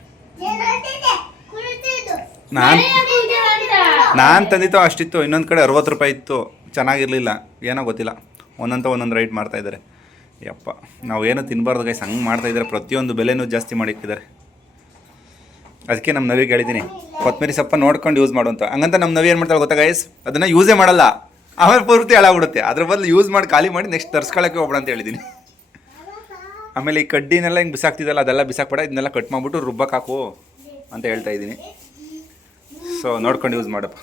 ನಾನು ತಂದಿತ್ತು ಅಷ್ಟಿತ್ತು, ಇನ್ನೊಂದು ಕಡೆ 60 ರೂಪಾಯಿ ಇತ್ತು, ಚೆನ್ನಾಗಿರ್ಲಿಲ್ಲ, ಏನೋ ಗೊತ್ತಿಲ್ಲ. ಒಂದೊಂದು ರೈಟ್ ಮಾಡ್ತಾ ಇದ್ದಾರೆ. ಯಪ್ಪ, ನಾವು ಏನೋ ತಿನ್ನಬಾರ್ದು ಗೈಸ್, ಹಂಗೆ ಮಾಡ್ತಾ ಇದ್ದಾರೆ. ಪ್ರತಿಯೊಂದು ಬೆಲೆನೂ ಜಾಸ್ತಿ ಮಾಡಿಕ್ಕಿದ್ದಾರೆ. ಅದಕ್ಕೆ ನಮ್ಮ ನವಿಗೆ ಹೇಳಿದ್ದೀನಿ, ಕೊತ್ತಂಬರಿ ಸೊಪ್ಪ ನೋಡ್ಕೊಂಡು ಯೂಸ್ ಮಾಡುವಂತ. ಹಂಗಂತ ನಮ್ಮ ನವಿ ಏನು ಮಾಡ್ತಾಳೆ ಗೊತ್ತಾ ಗೈಸ್, ಅದನ್ನು ಯೂಸೇ ಮಾಡಲ್ಲ, ಆಮೇಲೆ ಪೂರ್ತಿ ಹಾಳಾಗ್ಬಿಡುತ್ತೆ. ಅದ್ರ ಬದಲು ಯೂಸ್ ಮಾಡಿ ಖಾಲಿ ಮಾಡಿ ನೆಕ್ಸ್ಟ್ ತರ್ಸ್ಕೊಳ್ಳೋಕ್ಕೆ ಹೋಗ್ಬೇಡ ಅಂತ ಹೇಳಿದ್ದೀನಿ. ಆಮೇಲೆ ಈ ಕಡ್ಡಿನೆಲ್ಲ ಹಿಂಗೆ ಬಿಸಾಕ್ತಿದ್ದಲ್ಲ, ಅದೆಲ್ಲ ಬಿಸಾಕ್ಬೇಡ, ಇದನ್ನೆಲ್ಲ ಕಟ್ ಮಾಡಿಬಿಟ್ಟು ರುಬ್ಬಕ್ಕೆ ಹಾಕು ಅಂತ ಹೇಳ್ತಾ ಇದ್ದೀನಿ. ಸೊ ನೋಡ್ಕೊಂಡು ಯೂಸ್ ಮಾಡಪ್ಪ.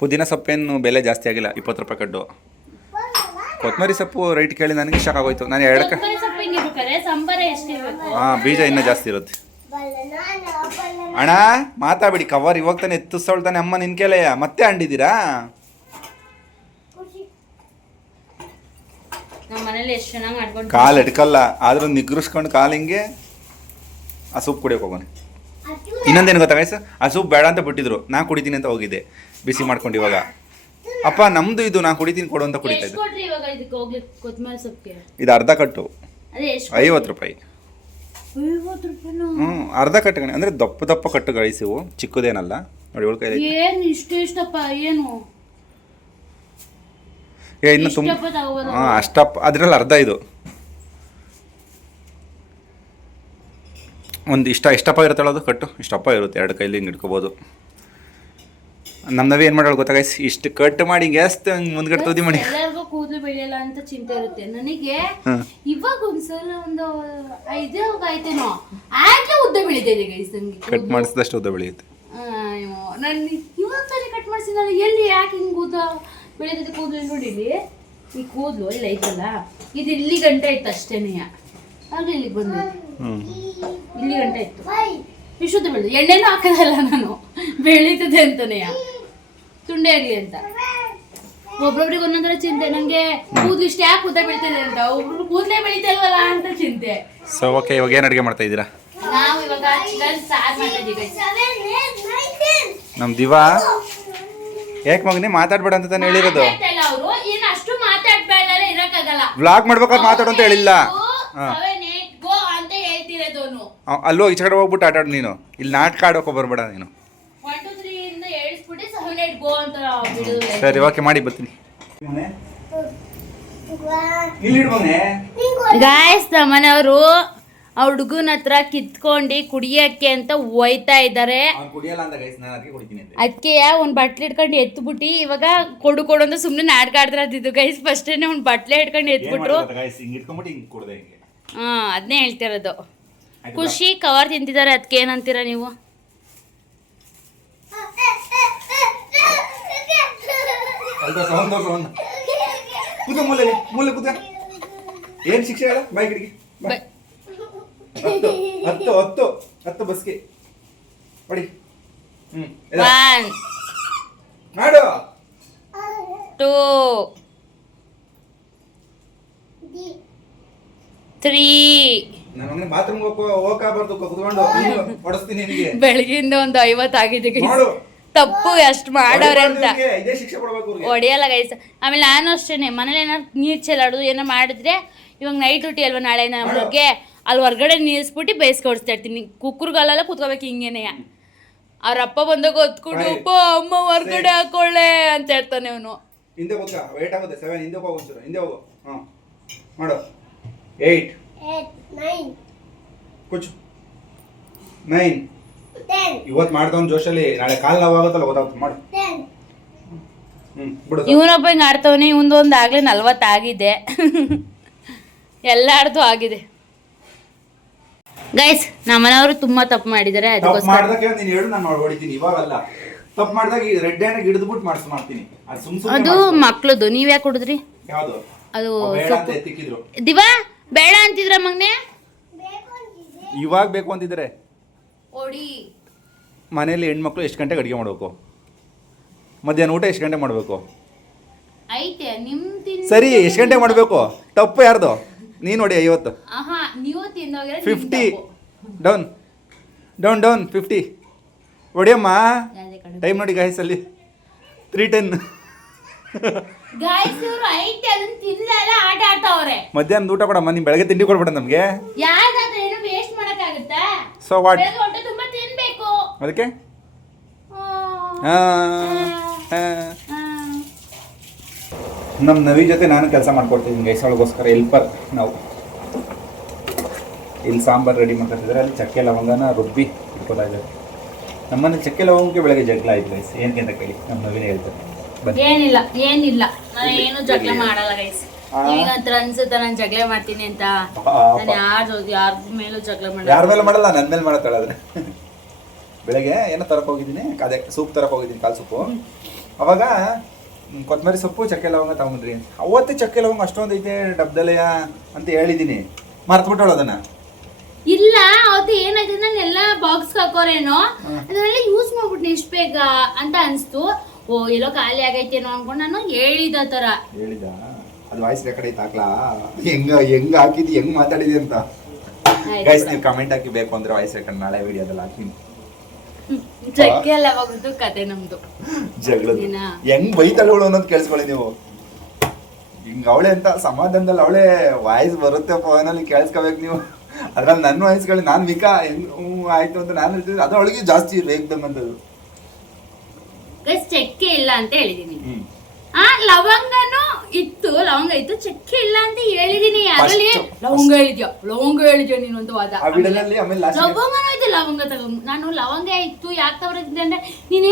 ಪುದೀನ ಸೊಪ್ಪೇನು ಬೆಲೆ ಜಾಸ್ತಿ ಆಗಿಲ್ಲ, 20 ರೂಪಾಯಿ ಕಡ್ಡು. ಕೊತ್ತಂಬರಿ ಸೊಪ್ಪು ರೈಟ್ ಕೇಳಿ ನನಗೆ ಶಾಕ್ ಆಗೋಯ್ತು. ನಾನು 2 ಬೀಜ ಇನ್ನೂ ಜಾಸ್ತಿ ಇರುತ್ತೆ. ಅಣ್ಣ ಮಾತಾಡ್ಬಿಡಿ, ಕವರ್ ಇವಾಗ ತಾನೆ ಎತ್ತಿಸ್ತಾನೆ ಅಮ್ಮ ನಿನ್ ಕೇಳೆಯ, ಮತ್ತೆ ಅಂಡಿದ್ದೀರಾ? ಕಾಲು ಎಡ್ಕಲ್ಲ, ಆದ್ರೂ ನಿಗ್ರಿಸ್ಕೊಂಡು ಕಾಲು ಹಿಂಗೆ ಆ ಸೂಪ್ ಕುಡಿಯೋಕೆ ಹೋಗೋಣ. ಇನ್ನೊಂದೇನು ಗೊತ್ತಾ ಗೈಸ್, ಆ ಸೂಪ್ ಬೇಡ ಅಂತ ಬಿಟ್ಟಿದ್ರು, ನಾ ಕುಡಿತೀನಿ ಅಂತ ಹೋಗಿದ್ದೆ ಬಿಸಿ ಮಾಡ್ಕೊಂಡು. ಇವಾಗ ಅಪ್ಪ ನಮ್ದು ಇದು, ನಾ ಕುಡಿತೀನಿ ಕೊಡು ಅಂತ ಕುಡಿತಾ ಇದ್ದೆ. ಇದು ಅರ್ಧ ಕಟ್ಟು 50 ರೂಪಾಯಿ. ಅರ್ಧ ಕಟ್ಟು ಗಣಿ ಅಂದ್ರೆ ದಪ್ಪ ಕಟ್ಟು ಗೈಸ್, ಇವು ಚಿಕ್ಕದೇನಲ್ಲ ನೋಡಿ. ಇನ್ನು ತುಂಬ ಅಷ್ಟಪ್ಪ, ಅದ್ರಲ್ಲಿ ಅರ್ಧ ಇದು ಒಂದು ಇಷ್ಟಪ್ಪ ಇರುತ್ತಲ್ಲ, ಅದು ಕಟ್ಟು ಇಷ್ಟಪ್ಪ ಇರುತ್ತೆ, 2 ಕೈಲಿ ಹಿಂಗೆ ಇಟ್ಕೋಬೋದು. ನಮ್ಮ ನವಿ ಏನು ಮಾಡೋಳು ಗೊತ್ತಾ ಗೈಸ್, ಇಷ್ಟು ಕಟ್ ಮಾಡಿ ಎಷ್ಟು ಮುಂದ್ಗಡೆ ತುದಿ ಮಾಡಿ. ಎಲ್ಲರಿಗೂ ಕೂದಲು ಬೆಳೆಯಲ್ಲ ಅಂತ ಚಿಂತೆ ಇರುತ್ತೆ ನನಗೆ. ಇವಾಗ ಒಂದ್ಸಲ ಒಂದು 5 ಆಯ್ತೇನೋ, ಆಗ್ಲೇ ಉದ್ದ ಬೆಳಿತಿದೆ ಗೈಸ್ ನಂಗೆ. ಕಟ್ ಮಾಡಿಸಿದಷ್ಟು ಉದ್ದ ಬೆಳೆಯುತ್ತೆ. ನಾನು ಇವಾಗ ತಾನೇ ಕಟ್ ಮಾಡಿಸಿದ್ನಲ್ಲ, ಎಲ್ಲಿ ಯಾಕೆ ಹಿಂಗೆ ಉದ್ದ ಬೆಳೆದಿದೆ ಕೂದಲು? ನೋಡಿಲಿ, ಈ ಕೂದಲು ಇಲ್ಲ ಐತಲ್ಲ, ಇದು ಇಲ್ಲಿ ಗಂಟೆ ಇತ್ತು ಅಷ್ಟೇನೆ, ಆಗ್ಲೇ ಇಲ್ಲಿಗೆ ಬಂದಿದೆ. ಇಲ್ಲಿ ಗಂಟೆ ಇತ್ತು, ವಿಶುದ್ಧ ಬೆಳೆದು ಎಣ್ಣೆನೂ ಹಾಕೋದಲ್ಲ ನಾನು, ಬೆಳೀತದೆ ಅಂತಾನೆ, ತುಂಡೆ ಆಗಲಿ ಅಂತ. ಒಬ್ರೊಬ್ರಿಗೆ ಒಂದೊಂದರ ಚಿಂತೆ, ನಂಗೆ ಕೂದಲು ಇಷ್ಟ ಯಾಕೆ ಉದ್ದ ಬೆಳಿತದೆ ಅಂತ, ಒಬ್ರು ಕೂದಲೇ ಬೆಳಿತಲ್ವಲ್ಲ ಅಂತ ಚಿಂತೆ. ಸೊ ಓಕೆ, ಇವಾಗ ಏನು ಅಡುಗೆ ಮಾಡ್ತಾ ಇದ್ದೀರಾ? ನಾವು ಇವಾಗ ಚಿಕನ್ ಸಾರು ಮಾಡ್ತಾ ಇದ್ದೀವಿ. ನಮ್ಮ ದಿವಾ ಯಾಕೆ ಮಗನೇ ಮಾತಾಡ್ಬೇಡ ಅಂತ ತಾನೆ ಹೇಳಿರೋದು. ಅವರು ಏನು ಅಷ್ಟು ಮಾತಾಡ್ಬೇಡ, ಇರಕ್ಕಾಗಲ್ಲ. ವ್ಲಾಗ್ ಮಾಡ್ಬೇಕಾದ್ರೆ ಮಾತಾಡು ಅಂತ ಹೇಳಿಲ್ಲ. ಅಲ್ಲೋ ಈಚೆ ಕಡೆ ಹೋಗ್ಬಿಟ್ಟು ಆಟಾಡು ನೀನು, ಇಲ್ಲಿ ನಾಟಕ ಆಡೋಕೆ ಬರ್ಬೇಡ ನೀನು. ಸರಿ ಓಕೆ, ಮಾಡಿ ಬರ್ತೀನಿ. ಗಾಯ್ಸ್, ನಮ್ಮನೆಯವರು ಆ ಹುಡುಗನ ಹತ್ರ ಕಿತ್ಕೊಂಡು ಕುಡಿಯಕ್ಕೆ ಅಂತ ಒಯ್ತಾ ಇದ್ದಾರೆ. ಕುಡಿಯಲ್ಲ ಅಂತ ಗೈಸ್, ನಾನು ಅದಕ್ಕೆ ಕುಡಿತೀನಿ ಅಂತ. ಅದಕ್ಕೆ ಒಂದು ಬಟ್ಲು ಇಟ್ಕೊಂಡು ಎತ್ಬಿಟ್ಟು ಇವಾಗ ಕೊಡು ಅಂತ ಸುಮ್ಮನೆ ನಾಟಕ ಆಡ್ತಿರೋದಿದ್ದು ಗೈಸ್. ಫಸ್ಟೇನೆ ಒಂದು ಬಟ್ಲೆ ಇಟ್ಕೊಂಡು ಎತ್ಬಿಟ್ರು. ಹಾಂ, ಅದನ್ನೇ ಹೇಳ್ತಿರೋದು. ಖುಷಿ ಕವರ್ ತಿಂತಿದ್ದಾರೆ, ಅದಕ್ಕೆ ಏನಂತೀರ ನೀವು? ಏನ್ ಶಿಕ್ಷೆ ಹೇಳ? ಬೈ ಗಿಡಿಗೆ ಹತ್ತು ಬಸ್ಗೆ ಹೊಡಿ. 1 ಮಾಡು. 2 3 ನನ್ನ ಬಾತ್ರೂಮ್ ಹೋಗಬಾರ್ದು, ಕುತ್ಕೊಂಡು ಹೊಡಿಸ್ತೀನಿ ನಿನಗೆ. ಬೆಳಗಿಂದ ಒಂದು 50 ಆಗಿದೆ guys. ಮಾಡು. ತಪ್ಪು ಎಷ್ಟು ಮಾಡೋರೆ ಅಂತ ಇದೇ ಶಿಕ್ಷೆ ಕೊಡ್ಬೇಕು. ಹೊಡೆಯಲ್ಲ ಗೈಸ್. ಆಮೇಲೆ ನಾನು ಅಷ್ಟೇನೆ, ಮನೇಲಿ ಏನಾರು ನೀರು ಚೆಲ್ಲಾಡೋದು ಏನೋ ಮಾಡಿದ್ರೆ, ಇವಾಗ ನೈಟ್ ಡ್ಯೂಟಿ ಅಲ್ವಾ ನಾಳೆ ನಮಗೆ, ಅಲ್ಲಿ ಹೊರ್ಗಡೆ ನಿಲ್ಲಿಸ್ಬಿಟ್ಟು ಬೇಯಿಸ್ಕೊಡಿಸ್ತಾ ಇರ್ತೀನಿ. ಕುಕ್ಕರ್ಗಲ್ಲೆಲ್ಲ ಕೂತ್ಕೋಬೇಕು ಹಿಂಗೇನೆ. ಅವ್ರಪ್ಪ ಬಂದಾಗ ಹೊತ್ಕೊಂಡು ಅಪ್ಪ ಅಮ್ಮ ಹೊರ್ಗಡೆ ಹಾಕೊಳ್ಳೆ ಅಂತ ಹೇಳ್ತಾನೆ ಅವನು. ಹಿಂದೆ ಹೋಗ, ವೇಟ್ ಆಗುತ್ತೆ. 7 ಹಿಂದೆ ಹೋಗು, ಒಂಚೂರು ಹಿಂದೆ ಹೋಗು. ಹಾಂ ಮಾಡು. 8 9 ಕುಚ್ಚು 9 10. ಇವತ್ತು ಮಾಡ್ದವನ್ ಜೋಶಲ್ಲಿ ನಾಳೆ ಕಾಲು ನೋವಾಗುತ್ತಲ್ಲ, ಗೊತ್ತಾಗುತ್ತೆ. ಮಾಡು. ಬಿಡು. ಇವನೊಬ್ಬ ಹಿಂಗೆ ಆಡ್ತವನೆ. ಇವಂದು ಒಂದು ಆಗಲೇ 40 ಆಗಿದೆ. ಎಲ್ಲಾರ್ದು ಆಗಿದೆ ಗೈಸ್. ನಮ್ಮನೆಯವರು ತುಂಬಾ ತಪ್ಪು ಮಾಡಿದ್ದಾರೆ. ಅದಕ್ಕೋಸ್ಕರ ಮಾಡ್ದಕ್ಕೆ ನೀನು ಹೇಳು, ನಾನು ಹೊಡಿತೀನಿ. ಇವಾಗಲ್ಲ, ತಪ್ಪು ಮಾಡ್ದಾಗ ರೆಡ್ ಹ್ಯಾಂಡ್ ಹಿಡಿದ್ಬಿಟ್ಟು ಮಾಡ್ತೀನಿ. ಅದು ಮಕ್ಳದು. ನೀವ್ ಯಾಕೆ ಕುಡಿದ್ರಿ? ಯಾವುದು? ಅದು ಎತ್ತಿಕ್ಕಿದ್ರು. ದಿವಾ ಬೇಡ ಅಂತಿದ್ರ ಮಗ್ನೆ, ಇವಾಗ ಬೇಕು ಅಂತಿದ್ರೆ. ಓಡಿ. ಮನೇಲಿ ಹೆಣ್ಮಕ್ಳು ಎಷ್ಟು ಗಂಟೆಗೆ ಅಡುಗೆ ಮಾಡಬೇಕು? ಮಧ್ಯಾಹ್ನ ಊಟ ಎಷ್ಟು ಗಂಟೆ ಮಾಡಬೇಕು? ಐತೆ ನಿಮ್ ತಿಂದ. ಸರಿ, ಎಷ್ಟು ಗಂಟೆ ಮಾಡಬೇಕು? ತಪ್ಪು ಯಾರ್ದು? ನೀನು ನೋಡಿ 50. ನೀವು ತಿಂದೋಗಿರೋ 50 ಡೌನ್ ಡೌನ್ ಡೌನ್ 50 ಹೊಡಿಯಮ್ಮ. ಟೈಮ್ ನೋಡಿ ಗಾಯ್ಸ್, ಅಲ್ಲಿ 3:10. ಗಾಯ್ಸ್ ಇವರು ಐತೆ ಅದನ್ನ ತಿನ್ನಲ್ಲ, ಆಟ ಆಡ್ತಾವ್ರೆ. ಮಧ್ಯಾಹ್ನ ಊಟ ಕೊಡಮ್ಮ, ನೀನು ಬೆಳಗ್ಗೆ ತಿಂಡಿ ಕೊಡ್ಬೇಡ ನಮಗೆ. ಯಾರಾದ್ರೂ ಏನು ವೇಸ್ಟ್ ಮಾಡಕ್ಕಾಗುತ್ತಾ? So what? ಹೊಟ್ಟೆ ತುಂಬಾ ತಿನ್ಬೇಕು. ಅದಕ್ಕೆ ನಮ್ಮ ನವಿ ಜೊತೆ ನಾನು ಕೆಲಸ ಮಾಡ್ಕೊಡ್ತೀನಿ ಗೈಸ್. ಅವಳಿಗೋಸ್ಕರ ಹೆಲ್ಪರ್ ನಾವು. ಇಲ್ಲಿ ಸಾಂಬಾರು ರೆಡಿ ಮಾಡ್ಕೊತಿದ್ರೆ, ಅಲ್ಲಿ ಚಕ್ಕೆ ಲವಂಗನ ರುಬ್ಬಿ ಇಟ್ಕೊತಾಯಿದ್ದಾರೆ. ನಮ್ಮನೆ ಚಕ್ಕೆ ಲವಂಗಕ್ಕೆ ಬೆಳಗ್ಗೆ ಜಗಳ ಆಯ್ತು ಗೈಸ್. ಏನಕ್ಕೆ ಅಂತ ಕೇಳಿ ನಮ್ಮ ನವಿನೇ ಹೇಳ್ತಾರೆ. ಏನಿಲ್ಲ ನಾನು ಏನು ಜಗಳ ಮಾಡಲ್ಲ ಗೈಸ್. ನೀವಂತರ ಅನ್ಸುತ್ತೆ ನಾನು ಜಗಳ ಮಾಡ್ತೀನಿ ಅಂತ. ನಾನು ಯಾರ ಮೇಲೂ ಜಗಳ ಮಾಡಲ್ಲ. ಯಾರ ಮೇಲೆ ಮಾಡಲ್ಲ, ನನ್ನ ಮೇಲೆ ಮಾಡತ್ತಾಳೆ. ಆದ್ರೆ ಬೆಳಗ್ಗೆ ಏನೋ ತರಕ್ಕೆ ಹೋಗಿದ್ದೀನಿ, ಅದೇ ಸೂಪ್ ತರಕ್ಕೆ ಹೋಗಿದ್ದೀನಿ, ಕಾಲು ಸೊಪ್ಪು. ಅವಾಗ ಕೊತ್ತಂಬರಿ ಸೊಪ್ಪು ಚಕ್ಕೆ ಲವಂಗ ತಗೊಂಡ್ರಿ. ಅವತ್ತೇ ಚಕ್ಕೆ ಲವಂಗ ಅಷ್ಟೊಂದು ಐತೆ ಡಬ್ದಲೆಯ ಅಂತ ಹೇಳಿದ್ದೀನಿ, ಮರ್ತ್ಬಿಟ್ಟವಳು ಅದನ್ನ. ಇಲ್ಲ, ಅವತ್ತು ಏನಾಯ್ತು, ನಾನು ಎಲ್ಲ ಬಾಕ್ಸ್ ಹಾಕೋರೇನೋ ಅದನ್ನೆಲ್ಲ ಯೂಸ್ ಮಾಡ್ಬಿಟ್ನಿ ಇಷ್ಟು ಬೇಗ ಅಂತ ಅನ್ಸ್ತು. ಓ ಎಲ್ಲೋ ಖಾಲಿ ಆಗೈತೇನೋ ಅನ್ಕೊಂಡು ನಾನು ಹೇಳಿದ ತರ ಹೇಳಿದ. ಅದು ವಾಯ್ಸ್ ರೆಕಾರ್ಡ್ ಐತೆ, ಹಾಕ್ಲಾ? ಹೆಂಗ್ ಹಾಕಿದಿ, ಹೆಂಗ್ ಮಾತಾಡಿದಿ ಅಂತ ಗೈಸ್ ನೀವು ಕಮೆಂಟ್ ಹಾಕಿ. ಬೇಕು ಅಂದ್ರೆ ವಾಯ್ಸ್ ರೆಕಾರ್ಡ್ ನಾಳೆ ವಿಡಿಯೋದಲ್ಲಿ ಹಾಕ್ತೀನಿ. ಚಕ್ಕೆ ಲವಂಗದ್ದು ಕತೆ ನಮ್ದು ಜಗಳ ಹೆಂಗ್ ಬೈತಾಳು ಅನ್ನೋದು ಕೇಳಿಸ್ಕೊಳ್ಳಿ ನೀವು. ಹಿಂಗ ಅವಳೆ ಅಂತ ಸಮಾಧಾನದಲ್ಲಿ ಅವಳೆ ವಾಯ್ಸ್ ಬರುತ್ತೆ ಫೋನಲ್ಲಿ, ಕೇಳಿಸ್ಕೋಬೇಕು ನೀವು. ಅದ್ರಲ್ಲಿ ನನ್ನ ವಾಯ್ಸ್ಗಳು ನಾನು ಮಿಕಾ ಹೆಂಗ್ ಆಯ್ತು ಅಂತ ನಾನು ಹೇಳ್ತಿದ್ದೆ, ಅದು ಅವಳಿಗೆ ಜಾಸ್ತಿ ಬೇಕಂತದ್ದು. ಚಕ್ಕೆ ಇಲ್ಲ ಅಂತ ಹೇಳಿದೀನಿ. ಲವಂಗನೂ ಇತ್ತು, ಲವಂಗ ಇತ್ತು, ಚಕ್ಕೆ ಇಲ್ಲ ಅಂತ ಹೇಳಿದೀನಿ. ಅದ್ರಲ್ಲಿ ಲವಂಗ ಹೇಳಿದ್ಯಾ ನೀನು ಅಂತ ವಾದ. ಲವಂಗನೂ ಇತ್ತು, ಲವಂಗ ತಗೊಂಡು ನಾನು ಲವಂಗ ಇತ್ತು ಯಾಕೆ ತಗೊಳ್ತಿದ್ದೆ ಅಂದ್ರೆ ನೀನ್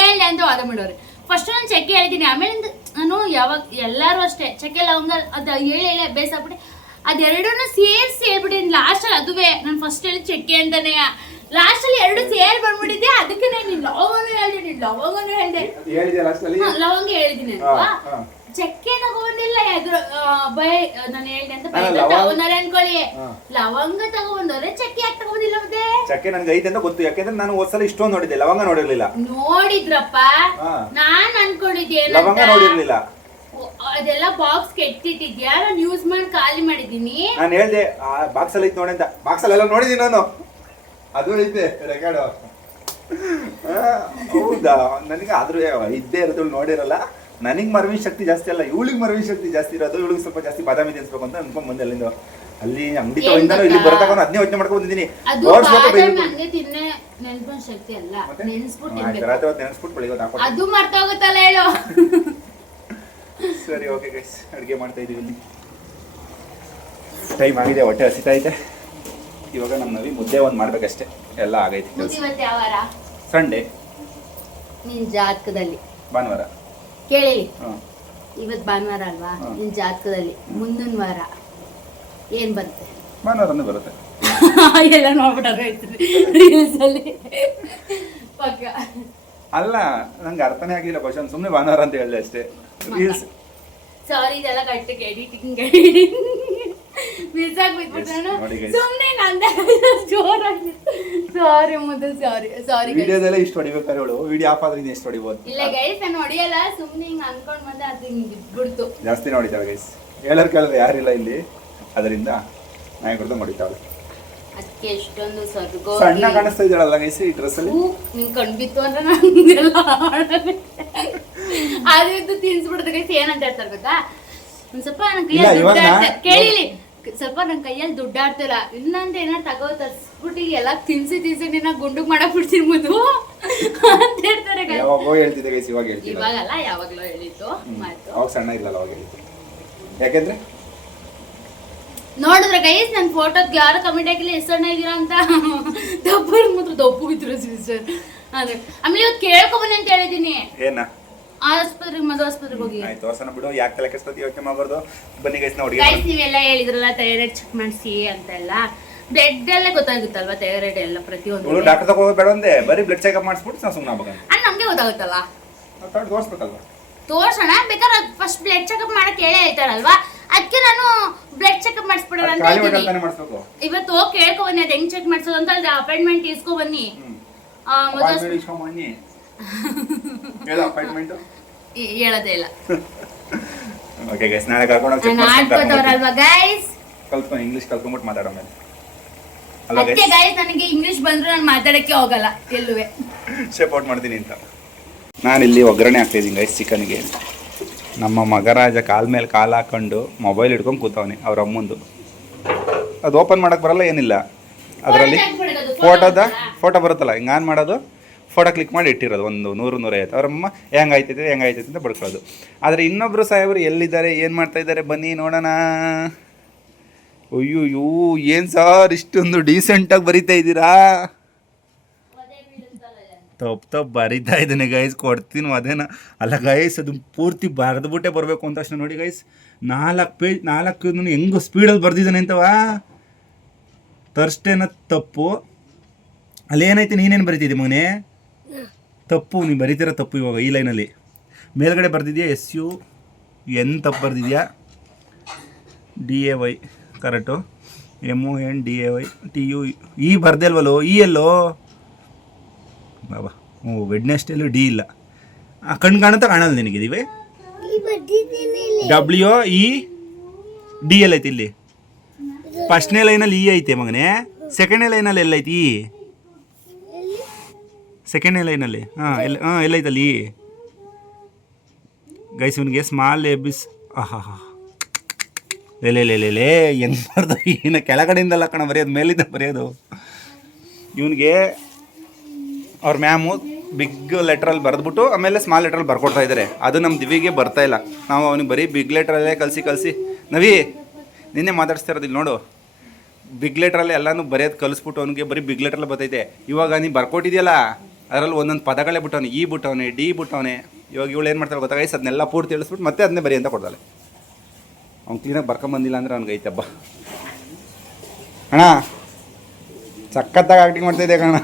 ಹೇಳ್ದೆ ಅಂತ ವಾದ ಮಾಡೋರು. ಫಸ್ಟ್ ನಾನು ಚಕ್ಕೆ ಹೇಳಿದೀನಿ, ಆಮೇಲೆ ನಾನು ಯಾವಾಗ ಎಲ್ಲಾರು ಅಷ್ಟೇ ಚಕ್ಕೆ ಲವಂಗ ಅದು ಹೇಳಿ ಬೇಸಾಕ್ಬಿಟ್ಟು ಅದೆರಡನ್ನ ಸೇರಿಸಿ ಹೇಳ್ಬಿಟ್ಟಿನಿ ಲಾಸ್ಟಲ್ಲಿ. ಅದುವೇ ನಾನು ಫಸ್ಟ್ ಹೇಳಿ ಚಕ್ಕೆ ಅಂತಾನೆ, ಲಾಸ್ಟಲ್ಲಿ ಎರಡು ಸೇರಿ ಬಂದ್ಬಿಟ್ಟಿದ್ದೆ. ಅದಕ್ಕೆ ನೀನು ಲವಂಗನೂ ಹೇಳ್ದೆ ಲವಂಗ ಹೇಳಿದೀನಿ ಅಲ್ವಾ. ಚಕ್ಕೆ ತಗೊಂಡಿಲ್ಲ, ನಾನು ಹೇಳ್ದೆ ಅಂತ ತಗೊಂಡಾರೆ ಅನ್ಕೊಳ್ಳಿ. ಲವಂಗ ತಗೊಂಡವ್ರೆ, ಚಕ್ಕೆ ಯಾಕೆ ತಗೊಂಡಿಲ್ಲ? ಮತ್ತೆ ಚಕ್ಕೆ ನನ್ಗೆ ಐತೆ ಅಂತ ಗೊತ್ತು, ಯಾಕೆಂದ್ರೆ ನಾನು ಒಂದ್ಸಲ ಇಷ್ಟೊಂದು ನೋಡಿದ್ದೆ, ಲವಂಗ ನೋಡಿರ್ಲಿಲ್ಲ. ನೋಡಿದ್ರಪ್ಪ, ನಾನ್ ಅನ್ಕೊಂಡಿದ್ದೆ ಲವಂಗ ನೋಡಿರ್ಲಿಲ್ಲ. ಅದೆಲ್ಲ ಬಾಕ್ಸ್ ಕೆಟ್ಟಿಟ್ಟಿದ್ಯಾ, ನಾನು ಯೂಸ್ ಮಾಡಿ ಖಾಲಿ ಮಾಡಿದೀನಿ. ನಾನು ಹೇಳ್ದೆ ಬಾಕ್ಸ್ ಅಲ್ಲಿ ಐತೆ ನೋಡಿ ಅಂತ. ಬಾಕ್ಸ್ ಅಲ್ಲೆಲ್ಲ ನೋಡಿದೀನಿ ನಾನು, ಅದು ಐತೆ ರೆಕಾರ್ಡ್. ಹೌದಾ? ನನಗೆ ಆದ್ರೂ ಇದ್ದೇ ಇರೋದು ನೋಡಿರಲ್ಲ. ನನಗೆ ಮರವಿನ ಶಕ್ತಿ ಜಾಸ್ತಿ ಅಲ್ಲ, ಇವಳಿಗೆ ಮರವಿನ ಶಕ್ತಿ ಜಾಸ್ತಿ ಇರೋದು. ಇವಳಿಗೆ ಸ್ವಲ್ಪ ಜಾಸ್ತಿ ಬಾದಾಮಿ ತಿನ್ಸ್ಬೇಕು ಅಂತ ಅನ್ಕೊಂಡ್ ಬಂದೆ. ಅಲ್ಲಿಂದ ಅಲ್ಲಿ ಅಂಗಡಿ ತಗೊಂಡ ಇಲ್ಲಿ ಬರತಕ್ಕ ಅದನ್ನೇ ಯೋಚನೆ ಮಾಡ್ಕೊಂಡು ಬಂದಿದ್ದೀನಿ. ನೆನ್ಸ್ಬಿಟ್ಟು ಬೆಳಿಗ್ಗೆ ಅದು ಮರ್ತೋಗುತ್ತಲ್ಲ ಹೇಳು. ಸರಿ, ಓಕೆ ಗೈಸ್, ಅಡುಗೆ ಮಾಡ್ತಾ ಇದೀವಿ. ಇಲ್ಲಿ ಟೈಮ್ ಆಗಿದೆ, ಹೊಟ್ಟೆ ಹಸಿತಾ ಐತೆ. ಇವಾಗ ನಮ್ಮ ನವಿ ಮುದ್ದೆ ಒಂದು ಮಾಡ್ಬೇಕಷ್ಟೇ, ಎಲ್ಲ ಆಗೈತಿ ಕೆಲಸ. ಇವತ್ತು ಯಾವ ವಾರ? ಸಂಡೇ. ನಿನ್ ಜಾತಕದಲ್ಲಿ ಭಾನುವಾರ ಕೇಳಿ, ಹಾಂ ಇವತ್ತು ಭಾನುವಾರ ಅಲ್ವಾ? ನಿನ್ ಜಾತಕದಲ್ಲಿ ಮುಂದಿನ ವಾರ ಏನ್ ಬರುತ್ತೆ? ಭಾನುವಾರನೇ ಬರುತ್ತೆ. ಎಲ್ಲ ನೋಡ್ಬಿಟ್ಟಾರೆ ರೀಲ್ಸ್ ಅಲ್ಲಿ. ಪಕ್ಕ ಅಲ್ಲ, ನಂಗೆ ಅರ್ಥನೇ ಆಗಿಲ್ಲ ಕ್ವಶನ್, ಸುಮ್ಮನೆ ಭಾನುವಾರ ಅಂತ ಹೇಳಿದೆ ಅಷ್ಟೇ. ರೀಲ್ಸ್ ಸಾರಿ, ಇದೆಲ್ಲ ಕಟ್ಟಕ್ಕೆ ಎಡಿಟಿಂಗ್ ಮಿಸ್ ಆಗ್ಬಿಟ್ಟು ಸುಮ್ಮನೆ ನಂದ ಜೋರಾಗಿ. ಸಾರಿ ಮುದ್ದು, ಸಾರಿ ಸಾರಿ. ವಿಡಿಯೋದಲ್ಲೇ ಇಷ್ಟು ಹೊಡಿಬೇಕಾದ್ರೆ ಹೇಳು, ವಿಡಿಯೋ ಆಫ್ ಆದ್ರೆ ಎಷ್ಟು ಹೊಡಿಬೋದು? ಇಲ್ಲ ಗೈಸ್, ನಾನು ಹೊಡಿಯಲ್ಲ, ಸುಮ್ಮನೆ ಹಿಂಗೆ ಅನ್ಕೊಂಡ್ ಬಂದೆ, ಅದು ಹಿಂಗೆ ಬಿಡ್ತು. ಜಾಸ್ತಿ ಹೊಡಿತಾಳೆ ಗೈಸ್, ಹೇಳೋರು ಕೇಳಿದ್ರೆ ಯಾರಿಲ್ಲ ಇಲ್ಲಿ, ಅದರಿಂದ ನಾಯಿ ಕೊಡ್ದು ಹೊಡಿತಾಳೆ. ಅದಕ್ಕೆ ಎಷ್ಟೊಂದು ಸ್ವರ್ಗ ಸಣ್ಣ ಕಾಣಿಸ್ತಾ ಇದ್ದಾಳಲ್ಲ ಗೈಸ್ ಈ ಡ್ರೆಸ್ ಅಲ್ಲಿ. ನಿಂಗೆ ಕಂಡ್ಬಿತ್ತು ಅಂದ್ರೆ ನಂಗೆಲ್ಲ ಅದು ತಿನ್ಸ್ಬಿಡ್ದು ಗೈಸ್. ಏನಂತ ಹೇಳ್ತಾರೆ ಗೊತ್ತಾ, ಒಂದ್ ಸ್ವಲ್ಪ ನನ್ ಕೈಯಲ್ಲಿ ದುಡ್ಡು ಕೇಳಿಲಿ, ಸ್ವಲ್ಪ ನನ್ ಕೈಯಲ್ಲಿ ದುಡ್ಡು ಆಡ್ತಿಲ್ಲ, ಇನ್ನೊಂದ್ ಏನಾರು ತಗೋ ತರ್ಸ್ಬಿಟ್ಟು ಎಲ್ಲ ತಿನ್ಸಿ ನಿನ್ನ ಗುಂಡುಗ್ ಮಾಡಕ್ ಬಿಡ್ತೀನಿ ಮುದ್ದು ಅಂತ ಹೇಳ್ತಾರೆ. ಯಾವಾಗೋ ಹೇಳ್ತಿದ್ದೆ ಗೈಸ್, ಇವಾಗ ಹೇಳ್ತೀನಿ. ಇವಾಗಲ್ಲ, ಯಾವಾಗ್ಲೋ ಹೇಳಿತ್ತು ಮಾತು. ಅವಾಗ ಸಣ್ಣ ಇಲ್ಲಲ್ಲ, ಅವಾಗ ಹೇಳಿತ್ತು. ಯಾಕೆಂದ್ರೆ ನೋಡಿದ್ರೆ ಗೈಸ್ ನನ್ನ ಫೋಟೋಗೆ ಯಾರು ಕಮೆಂಟ್ ಹಾಕಿಲ್ಲ ಎಷ್ಟು ಸಣ್ಣ ಇದೀರಾ ಅಂತ. ದಪ್ಪರ್ ಮಾತ್ರ ದಪ್ಪು ಇದ್ರು ಸಿಸ್ಟರ್. ಅದೇ ಆಮೇಲೆ ಇವತ್ತು ಕೇಳ್ಕೊಬನ್ನಿ ಅಂತ ಹೇಳಿದೀನಿ. ಏನ ಆಸ್ಪತ್ರೆಗೆ, ಮದುವೆ ಆಸ್ಪತ್ರೆಗೆ ಹೋಗಿ. ಆಯ್ತು, ತೋರ್ಸೋಣ ಬಿಡು, ಯಾಕೆ ತಲೆ ಕೆಡ್ಸ್ಕೊತಿ, ಯೋಚನೆ ಮಾಡಬಾರ್ದು. ಬನ್ನಿ ಗೈಸ್, ನೋಡಿ ಗೈಸ್ ನೀವೆಲ್ಲ ಹೇಳಿದ್ರಲ್ಲ ಥೈರಾಯ್ಡ್ ಚೆಕ್ ಮಾಡಿಸಿ ಅಂತೆಲ್ಲ, ಬ್ಲಡ್ ಎಲ್ಲ ಗೊತ್ತಾಗುತ್ತಲ್ವಾ ಥೈರಾಯ್ಡ್ ಎಲ್ಲ ಪ್ರತಿಯೊಂದು. ಡಾಕ್ಟರ್ ತಗೋ ಬೇಡ ಒಂದೇ, ಬರೀ ಬ್ಲಡ್ ಚೆಕಪ್ ಮಾಡಿಸ್ಬಿಟ್ಟು ನಾವು ಸುಮ್ಮನೆ ಆಗ್ಬೇಕು. ನಮ್ಗೆ ಗೊತ್ತಾಗುತ್ತಲ್ಲ, ತೋರಿಸ್ಬೇಕಲ್ವಾ? ತೋರ್ಸೋಣ ಬೇಕಾದ್ರೆ. ಫಸ್ಟ್ ಬ್ಲಡ್ ಚೆಕಪ್ ಮಾಡಕ್ ಹೇಳೇ ಹೇಳ್ತಾರಲ್ವಾ, ಅದಕ್ಕೆ ನಾನು ಬ್ಲಡ್ ಚೆಕಪ್ ಮಾಡಿಸ್ಬಿಡೋಣ ಅಂತ ಇದ್ದೀನಿ. ಇವತ್ತು ಹೋಗಿ ಕೇಳ್ಕೊ ಬನ್ನಿ, ಅದು ಹೆಂಗ್ ಚೆಕ್ ಮಾಡಿಸೋದು ಅಂತ. ಅಲ್ಲಿ ಅಪಾಯಿಂಟ್ಮೆಂಟ್ ಇಸ್ಕೊ ಬನ್ನಿ. ಹೇಳೋದೇ ಇಲ್ಲ. ಓಕೆ ಗೈಸ್, ನಾಳೆ ಕರ್ಕೊಂಡು ಹೋಗಿ ಚೆಕ್ ಮಾಡ್ಕೊತವ್ರಲ್ವಾ ಗೈಸ್, ಕಲ್ತ್ಕೊಂಡು ಇಂಗ್ಲಿಷ್ ಕಲ್ತ್ಕೊಂಡ್ಬಿಟ್ಟು ಮಾತಾಡೋ ಮೇಲೆ. ಅದಕ್ಕೆ ಗೈಸ್ ನನಗೆ ಇಂಗ್ಲಿಷ್ ಬಂದ್ರೆ ನಾನು ಮಾತಾಡಕ್ಕೆ ಹೋಗಲ್ಲ ಎಲ್ಲುವೆ. ಸಪೋರ್ಟ್ ಮಾಡ್ತೀನಿ ಅಂತ. ನಾನಿಲ್ಲಿ ಒಗ್ಗರಣೆ ಹಾಕ್ತಿದ್ದೀನಿ ಗೈಸ್ ಚಿಕನ್ಗೆ. ನಮ್ಮ ಮಗರಾಜ ಕಾಲ ಮೇಲೆ ಕಾಲು ಹಾಕೊಂಡು ಮೊಬೈಲ್ ಹಿಡ್ಕೊಂಡು ಕೂತವನೆ ಅವ್ರ ಅಮ್ಮಂದು. ಅದು ಓಪನ್ ಮಾಡೋಕ್ಕೆ ಬರಲ್ಲ, ಏನಿಲ್ಲ ಅದರಲ್ಲಿ. ಫೋಟೋ ಬರುತ್ತಲ್ಲ, ಹಿಂಗೆ ಆನ್ ಮಾಡೋದು, ಫೋಟೋ ಕ್ಲಿಕ್ ಮಾಡಿ ಇಟ್ಟಿರೋದು ಒಂದು 100-150. ಅವರಮ್ಮ ಹೆಂಗಾಯ್ತೈತೆ ಅಂತ ಬಡ್ಕೊಳ್ಳೋದು. ಆದರೆ ಇನ್ನೊಬ್ಬರು ಸಾಹೇಬರು ಎಲ್ಲಿದ್ದಾರೆ, ಏನು ಮಾಡ್ತಾಯಿದ್ದಾರೆ, ಬನ್ನಿ ನೋಡೋಣ. ಅಯ್ಯೋ ಏನು ಸಾರ್ ಇಷ್ಟೊಂದು ಡೀಸೆಂಟಾಗಿ ಬರಿತಾ ಇದ್ದೀರಾ? ತಪ್ಪು ಬರಿತಾ ಇದ್ದಾನೆ ಗೈಸ್, ಕೊಡ್ತೀನಿ ಅದೇನ. ಅಲ್ಲ ಗೈಸ್, ಅದು ಪೂರ್ತಿ ಬರೆದ್ಬಿಟ್ಟೆ ಬರಬೇಕು ಅಂತ ಅಷ್ಟೇ. ನೋಡಿ ಗೈಸ್, 4 ಪೇಜ್ 4 ಹೆಂಗು ಸ್ಪೀಡಲ್ಲಿ ಬರೆದಿದ್ದಾನೆ ಅಂತವ. ತರ್ಸ್ಟೇನ ತಪ್ಪು. ಅಲ್ಲೇನೈತೆ, ನೀನೇನು ಬರಿತಿದ್ದೆ ಮಗನೇ? ತಪ್ಪು, ನೀನು ಬರೀತಿರೋ ತಪ್ಪು. ಇವಾಗ ಈ ಲೈನಲ್ಲಿ ಮೇಲ್ಗಡೆ ಬರ್ದಿದ್ಯಾ SUN ತಪ್ಪು ಬರ್ದಿದ್ಯಾ. DAY ಕರೆಕ್ಟು, MONDAY TU ಈ ಬರ್ದೆ ಅಲ್ವಲ್ಲೋ, ಈ ಎಲ್ಲೋ ಬಾಬಾ. ವೆಡ್ನೆಸ್ಡೇಲೂ ಡಿ ಇಲ್ಲ. ಕಣ್ಣು ಕಾಣುತ್ತಾ ಕಾಣಲ್ಲ ನಿನಗಿದೀವಿ. WED ಎಲ್ಲೈತಿ ಇಲ್ಲಿ. ಫಸ್ಟ್ನೇ ಲೈನಲ್ಲಿ E ಐತೆ ಮಗನೇ. ಸೆಕೆಂಡ್ನೇ ಲೈನಲ್ಲಿ ಎಲ್ಲೈತಿ E? ಸೆಕೆಂಡ್ನೇ ಲೈನಲ್ಲಿ ಎಲ್ಲೈತಲ್ಲಿ E? ಗೈಸ್ ಇವನಿಗೆ ಸ್ಮಾಲ್ ಎಬಿಸ್. ಲೇ ಹೆಂಗೆ ಬರ್ದು, ಇನ್ನು ಕೆಳಗಡೆಯಿಂದಲ್ಲ ಕಣ ಬರೆಯೋದು, ಮೇಲಿಂದ ಬರೆಯೋದು. ಇವನಿಗೆ ಅವ್ರ ಮ್ಯಾಮು ಬಿಗ್ ಲೆಟ್ರಲ್ಲಿ ಬರೆದ್ಬಿಟ್ಟು ಆಮೇಲೆ ಸ್ಮಾಲ್ ಲೆಟ್ರಲ್ಲಿ ಬರ್ಕೊಡ್ತಾ ಇದ್ದಾರೆ. ಅದು ನಮ್ಮ ದಿವಿಗೆ ಬರ್ತಾ ಇಲ್ಲ. ನಾವು ಅವನಿಗೆ ಬರೀ ಬಿಗ್ ಲೆಟ್ರಲ್ಲೇ ಕಲಿಸಿ ನವಿ ನಿನ್ನೆ ಮಾತಾಡಿಸ್ತಾ ಇರೋದಿಲ್ಲ ನೋಡು. ಬಿಗ್ ಲೆಟ್ರಲ್ಲಿ ಎಲ್ಲನೂ ಬರೆಯೋದು ಕಲಿಸ್ಬಿಟ್ಟು ಅವನಿಗೆ ಬರೀ ಬಿಗ್ ಲೆಟ್ರಲ್ಲಿ ಬರ್ತೈತೆ. ಇವಾಗ ನೀನು ಬರ್ಕೊಟ್ಟಿದೆಯಲ್ಲ, ಅದರಲ್ಲಿ ಒಂದೊಂದು ಪದಗಳೇ ಬಿಟ್ಟವನೆ, E ಬಿಟ್ಟವನೆ, D ಬಿಟ್ಟವನೆ. ಇವಾಗ ಇವಳು ಏನು ಮಾಡ್ತಾಳೆ ಗೊತ್ತಾಗೈಸ್, ಅದನ್ನೆಲ್ಲ ಪೂರ್ತಿ ತಿಳಿಸ್ಬಿಟ್ಟು ಮತ್ತೆ ಅದನ್ನೇ ಬರೀ ಅಂತ ಕೊಡ್ತಾಳೆ. ಅವ್ನು ಕ್ಲೀನಾಗಿ ಬರ್ಕೊಂಬಂದಿಲ್ಲ ಅಂದ್ರೆ ಅವ್ನಿಗೆ ಐತಬ್ಬ. ಅಣ್ಣ ಸಖತ್ತಾಗಿ ಆಕ್ಟಿಂಗ್ ಮಾಡ್ತಾಯಿದ್ದೆ ಕಣ.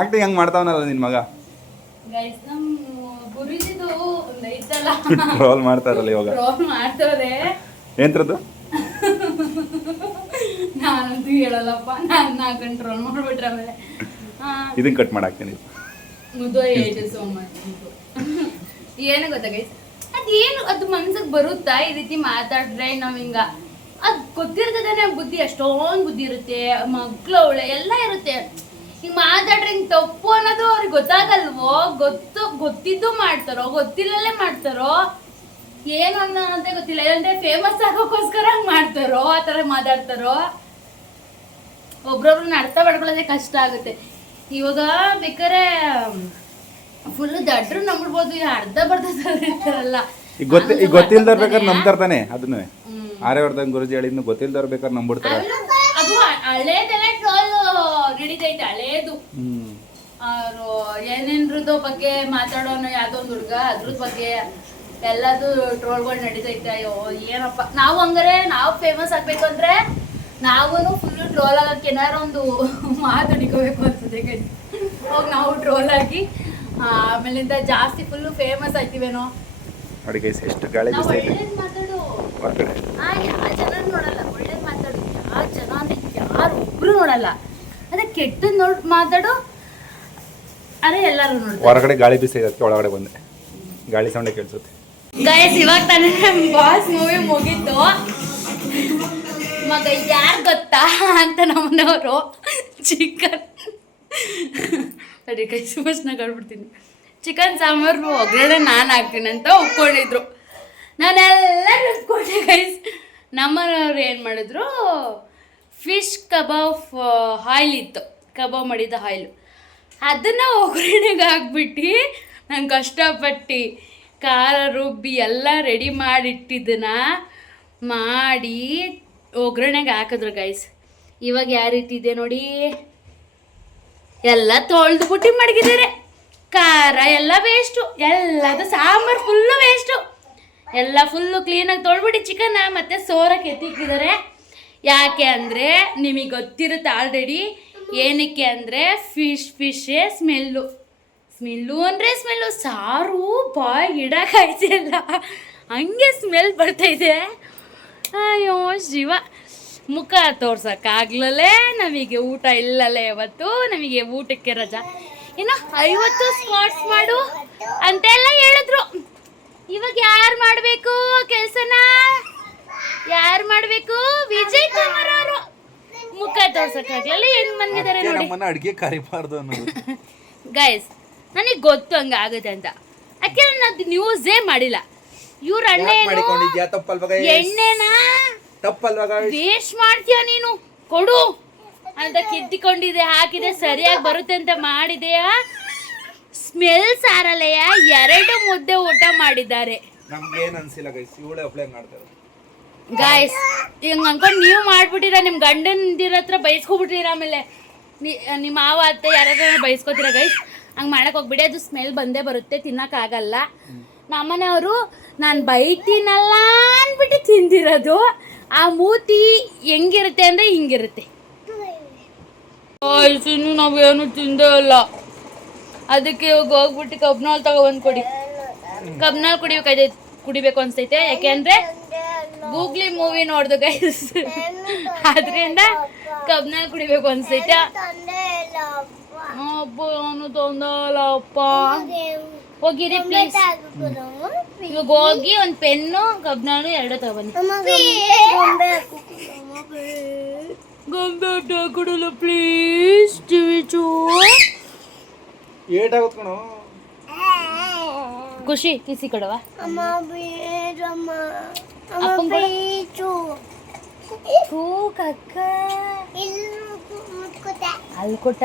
ಆಕ್ಟಿಂಗ್ ಹಂಗೆ ಮಾಡ್ತಾವನಲ್ಲ ನಿನ್ನ ಮಗ. ಟ್ರೋಲ್ ಮಾಡ್ತಾರಲ್ಲ ಇವಾಗ. ಏನ್ರದ್ದು ನಾನಂತೂ ಹೇಳಲ್ಲಪ್ಪ, ನಾನು ಕಂಟ್ರೋಲ್ ಮಾಡ್ಬಿಟ್ರೆ ಆಮೇಲೆ ಇದನ್ನ ಕಟ್ ಮಾಡಾಕ್ತೀನಿ. ಏನು ಗೊತ್ತಾ ಗೈಸ್, ಅದೇನು ಅದು ಮನ್ಸಿಗೆ ಬರುತ್ತಾ ಈ ರೀತಿ ಮಾತಾಡ್ರೆ ನಾವ್ ಹಿಂಗ. ಅದ್ ಗೊತ್ತಿರ್ತದೇನೆ ಬುದ್ಧಿ, ಅಷ್ಟೊಂದು ಬುದ್ಧಿ ಇರುತ್ತೆ, ಮಕ್ಳು ಅವಳೆ ಎಲ್ಲ ಇರುತ್ತೆ. ಹಿಂಗ್ ಮಾತಾಡ್ರೆ ಹಿಂಗ್ ತಪ್ಪು ಅನ್ನೋದು ಅವ್ರಿಗೆ ಗೊತ್ತಾಗಲ್ವೋ? ಗೊತ್ತಿದ್ದು ಮಾಡ್ತಾರೋ, ಗೊತ್ತಿಲ್ಲಲ್ಲೇ ಮಾಡ್ತಾರೋ, ಏನು ಅನ್ನೋದೇ ಗೊತ್ತಿಲ್ಲ. ಇಲ್ಲಂದ್ರೆ ಫೇಮಸ್ ಆಗೋಕ್ಕೋಸ್ಕರ ಹಂಗ್ ಮಾಡ್ತಾರೋ, ಆ ಥರ ಮಾತಾಡ್ತಾರೋ. ಒಬ್ರೊಬ್ರನ್ನ ಅರ್ಥ ಮಾಡ್ಕೊಳ್ಳೋದೇ ಕಷ್ಟ ಆಗುತ್ತೆ. ಇವಾಗ ಬೇಕಾರೆ ಫುಲ್ ದಡ್ರು ನಂಬಿಡ್ಬೋದು, ಅರ್ಧ ಬರ್ಧ ಇರ್ತಾರಲ್ಲ. ಈಗ ಗೊತ್ತಿಲ್ದವ್ರು ಬೇಕಾದ್ರೆ ನಂಬ್ತಾರ ತಾನೆ ಅದನ್ನ. ಆರ್ಯವರ್ಧನ್ ಗುರುಜಿ ಹೇಳಿದ್ನು ಗೊತ್ತಿಲ್ದವ್ರು ಬೇಕಾದ್ರೆ ನಂಬಿಡ್ತಾರೆ. ಅದು ಹಳೇದೆಲ್ಲ ಟ್ರೋಲ್ ನಡೀತೈತೆ, ಹಳೇದು. ಅವರು ಏನೇನ್ರದ್ದು ಬಗ್ಗೆ ಮಾತಾಡೋಣ, ಯಾವ್ದೋ ಒಂದು ಹುಡುಗ ಅದ್ರದ್ ಬಗ್ಗೆ ಎಲ್ಲದು ಟ್ರೋಲ್ಗಳು ನಡೀತೈತೆ. ಅಯ್ಯೋ ಏನಪ್ಪ, ನಾವು ಹಂಗಾರೆ ನಾವು ಫೇಮಸ್ ಆಗ್ಬೇಕು ಅಂದ್ರೆ ನಾವು ಫುಲ್ ಟ್ರೋಲ್ ಆಗಕ್ಕೆ ಏನಾರು ಒಂದು ಮಾತು ಹಿಡ್ಕೋಬೇಕು ಅಂತದೆ. ಹೋಗಿ ನಾವು ಟ್ರೋಲ್ ಆಗಿ ಆಮೇಲಿಂದ ಜಾಸ್ತಿ ಫುಲ್ ಫೇಮಸ್ ಆಯ್ತೀವೇನೋ. ನೋಡಿ ಗೈಸ್ ಎಷ್ಟು ಗಾಳಿ ನಾವು ಬೀಸ್ತಾ ಇದೆ ಒಳ್ಳೇದ್ ಮಾತಾಡು, ಹೊರಗಡೆ. ಯಾವ ಜನ ನೋಡಲ್ಲ, ಒಳ್ಳೇದ್ ಮಾತಾಡು. ಯಾವ ಜನ ಅಂದ್ರೆ ಯಾರು ಒಬ್ರು ನೋಡಲ್ಲ. ಅದೇ ಕೆಟ್ಟದ್ ಮಾತಾಡು, ಅದೇ ಎಲ್ಲಾರು ನೋಡ್ತಾರೆ. ಹೊರಗಡೆ ಗಾಳಿ ಬೀಸ್ತಾ ಇದೆ, ಒಳಗಡೆ ಬಂದೆ ಗಾಳಿ ಸೌಂಡೇ ಕೇಳಿಸುತ್ತೆ. ಗೈಸ್ ಇವಾಗ ತಾನೇ ಬಾಸ್ ಮೂವಿ ಮುಗೀತು. ಮಗ ಯಾರು ಗೊತ್ತಾ ಅಂತ ನಮ್ಮನವರು ಚಿಕನ್ ಅಡಿ ಕೈ ಸುಭಾಷ್ನ ಕಾಡ್ಬಿಡ್ತೀನಿ. ಚಿಕನ್ ಸಾಂಬಾರು ಒಗ್ಗರಣೆ ನಾನು ಹಾಕ್ತೀನಿ ಅಂತ ಒಪ್ಕೊಂಡಿದ್ರು. ನಾನೆಲ್ಲ ರುಬ್ಕೊಂಡೆ ಗೈಸ್. ನಮ್ಮನವ್ರು ಏನು ಮಾಡಿದ್ರು, ಫಿಶ್ ಕಬಾಬ್ ಆಯಿಲ್ ಇತ್ತು, ಕಬಾಬ್ ಮಾಡಿದ ಆಯಿಲು, ಅದನ್ನು ಒಗ್ಗರಣೆಗೆ ಹಾಕ್ಬಿಟ್ಟು ನಾನು ಕಷ್ಟಪಟ್ಟು ಖಾರ ರುಬ್ಬಿ ಎಲ್ಲ ರೆಡಿ ಮಾಡಿಟ್ಟಿದ್ದನ್ನ ಮಾಡಿ ಒಗ್ಗರಣೆಗೆ ಹಾಕಿದ್ರು ಗೈಸ್. ಇವಾಗ ಯಾವ ರೀತಿ ಇದೆ ನೋಡಿ, ಎಲ್ಲ ತೊಳೆದು ಬುಟ್ಟಿ ಮಡಗಿದ್ದಾರೆ. ಖಾರ ಎಲ್ಲ ವೇಸ್ಟು, ಎಲ್ಲದು ಸಾಂಬಾರು ಫುಲ್ಲು ವೇಸ್ಟು. ಎಲ್ಲ ಫುಲ್ಲು ಕ್ಲೀನಾಗಿ ತೊಳ್ಬಿಟ್ಟು ಚಿಕನ್ನ ಮತ್ತು ಸೋರಕ್ಕೆ ಎತ್ತಿಕ್ಕಿದ್ದಾರೆ. ಯಾಕೆ ಅಂದರೆ ನಿಮಗೆ ಗೊತ್ತಿರುತ್ತೆ ಆಲ್ರೆಡಿ, ಏನಕ್ಕೆ ಅಂದರೆ ಫಿಶೇ ಸ್ಮೆಲ್ಲು ಅಂದರೆ ಸ್ಮೆಲ್ಲು. ಸಾರು ಬಾಯ್ ಇಡೋಕ್ಕಾಯ್ತಿಲ್ಲ, ಹಂಗೆ ಸ್ಮೆಲ್ ಬರ್ತೈತೆ. ಅಯ್ಯೋ ಶಿವ, ಮುಖ ತೋರ್ಸೋಕ್ಕಾಗ್ಲೇ ನಮಗೆ ಊಟ ಇಲ್ಲಲ್ಲೇ ಇವತ್ತು. ನಮಗೆ ಊಟಕ್ಕೆ ರಜಾ. ಇನ್ನು 50 ಸ್ಕ್ವಾಟ್ಸ್ ಮಾಡು ಅಂತೆಲ್ಲ ಹೇಳಿದ್ರು. ಇವಾಗ ಯಾರು ಮಾಡಬೇಕು ಕೆಲಸನ? ಯಾರು ಮಾಡಬೇಕು? ವಿಜಯ್ ಕುಮಾರ್ ಅವರು. ಮುಖ ತೋರ್ಸೋಕ್ಕಾಗ್ಲಲ್ಲ, ಹೆಂಗ್ ಮನ್ಗಿದ್ದಾರೆ ನೋಡಿ. ಅಡಿಗೆ ಕರಿಬಾರ್ದು ಅನ್ನೋದು ಗೈಸ್, ನನಗೆ ಗೊತ್ತು ಹಂಗೆ ಆಗುತ್ತೆ ಅಂತ. ಯಾಕೆಂದ್ರೆ ನಾನು ನ್ಯೂಸೇ ಮಾಡಿಲ್ಲ. ಇವ್ರ ಅಣ್ಣ ಎಣ್ಣೆನ ವೇಸ್ಟ್ ಮಾಡ್ತೀಯ ನೀನು, ಕೊಡು ಅಂತ ಕಿತ್ತಿಕೊಂಡಿದೆ, ಹಾಕಿದೆ, ಸರಿಯಾಗಿ ಬರುತ್ತೆ ಅಂತ ಮಾಡಿದೆಯಾ. ಸ್ಮೆಲ್ ಸಾರಲೆಯ 2 ಮುದ್ದೆ ಊಟ ಮಾಡಿದ್ದಾರೆ. ಗಾಯ್ಸ್ ಹಿಂಗೆ ಅನ್ಕೊಂಡು ನೀವು ಮಾಡ್ಬಿಟ್ಟಿರ, ನಿಮ್ಮ ಗಂಡಂದಿರ ಹತ್ರ ಬೈಸ್ಕೊಬಿಟ್ಟಿರ, ಆಮೇಲೆ ನಿಮ್ಮ ಮಾವ ಅತ್ತೆ ಯಾರಾದ್ರೂ ಬೈಸ್ಕೊತೀರ ಗೈಸ್. ಹಂಗೆ ಮಾಡಕ್ಕೆ ಹೋಗ್ಬಿಡಿ, ಅದು ಸ್ಮೆಲ್ ಬಂದೇ ಬರುತ್ತೆ, ತಿನ್ನೋಕ್ಕಾಗಲ್ಲ. ನಮ್ಮನೆಯವರು ನಾನು ಬೈತೀನಲ್ಲ ಅಂದ್ಬಿಟ್ಟು ತಿಂದಿರೋದು. ಆ ಮೂತಿ ಹೆಂಗಿರುತ್ತೆ ಅಂದರೆ ಹಿಂಗಿರುತ್ತೆ. ಇನ್ನು ನಾವೇನು ತಿಂದೇ ಇಲ್ಲ, ಅದಕ್ಕೆ ಇವಾಗ ಹೋಗ್ಬಿಟ್ಟು ಕಬ್ನಾಲ್ ತಗೊಬಂದು ಕೊಡಿ. ಕಬ್ನಾಲ್ ಕುಡಿಬೇಕು ಅನ್ಸೈತೆ. ಯಾಕೆಂದರೆ ಗೂಗ್ಲಿ ಮೂವಿ ನೋಡ್ದು ಗೈಸ್, ಅದರಿಂದ ಕಬ್ನಾಲ್ ಕುಡಿಬೇಕು ಅನ್ಸೈತೆ. ಅಪ್ಪ ಅವನು ತೊಂದಲ್ಲಪ್ಪ, ಹೋಗಿರಿ ಪ್ಲೀಸ್. ಇವಾಗ ಹೋಗಿ ಒಂದು ಪೆನ್ನು ಕಬ್ನಾಲು 2 ತಗೊಂಡು ಗೊಂಬೆ ಆಟ ಕೊಡಲ್ಲ ಪ್ಲೀಸ್. ಟಿವಿಚು ಖುಷಿ ಕಿಸಿ ಕೊಡವಾ ಅಲ್ಲಿ ಕೊಟ್ಟ.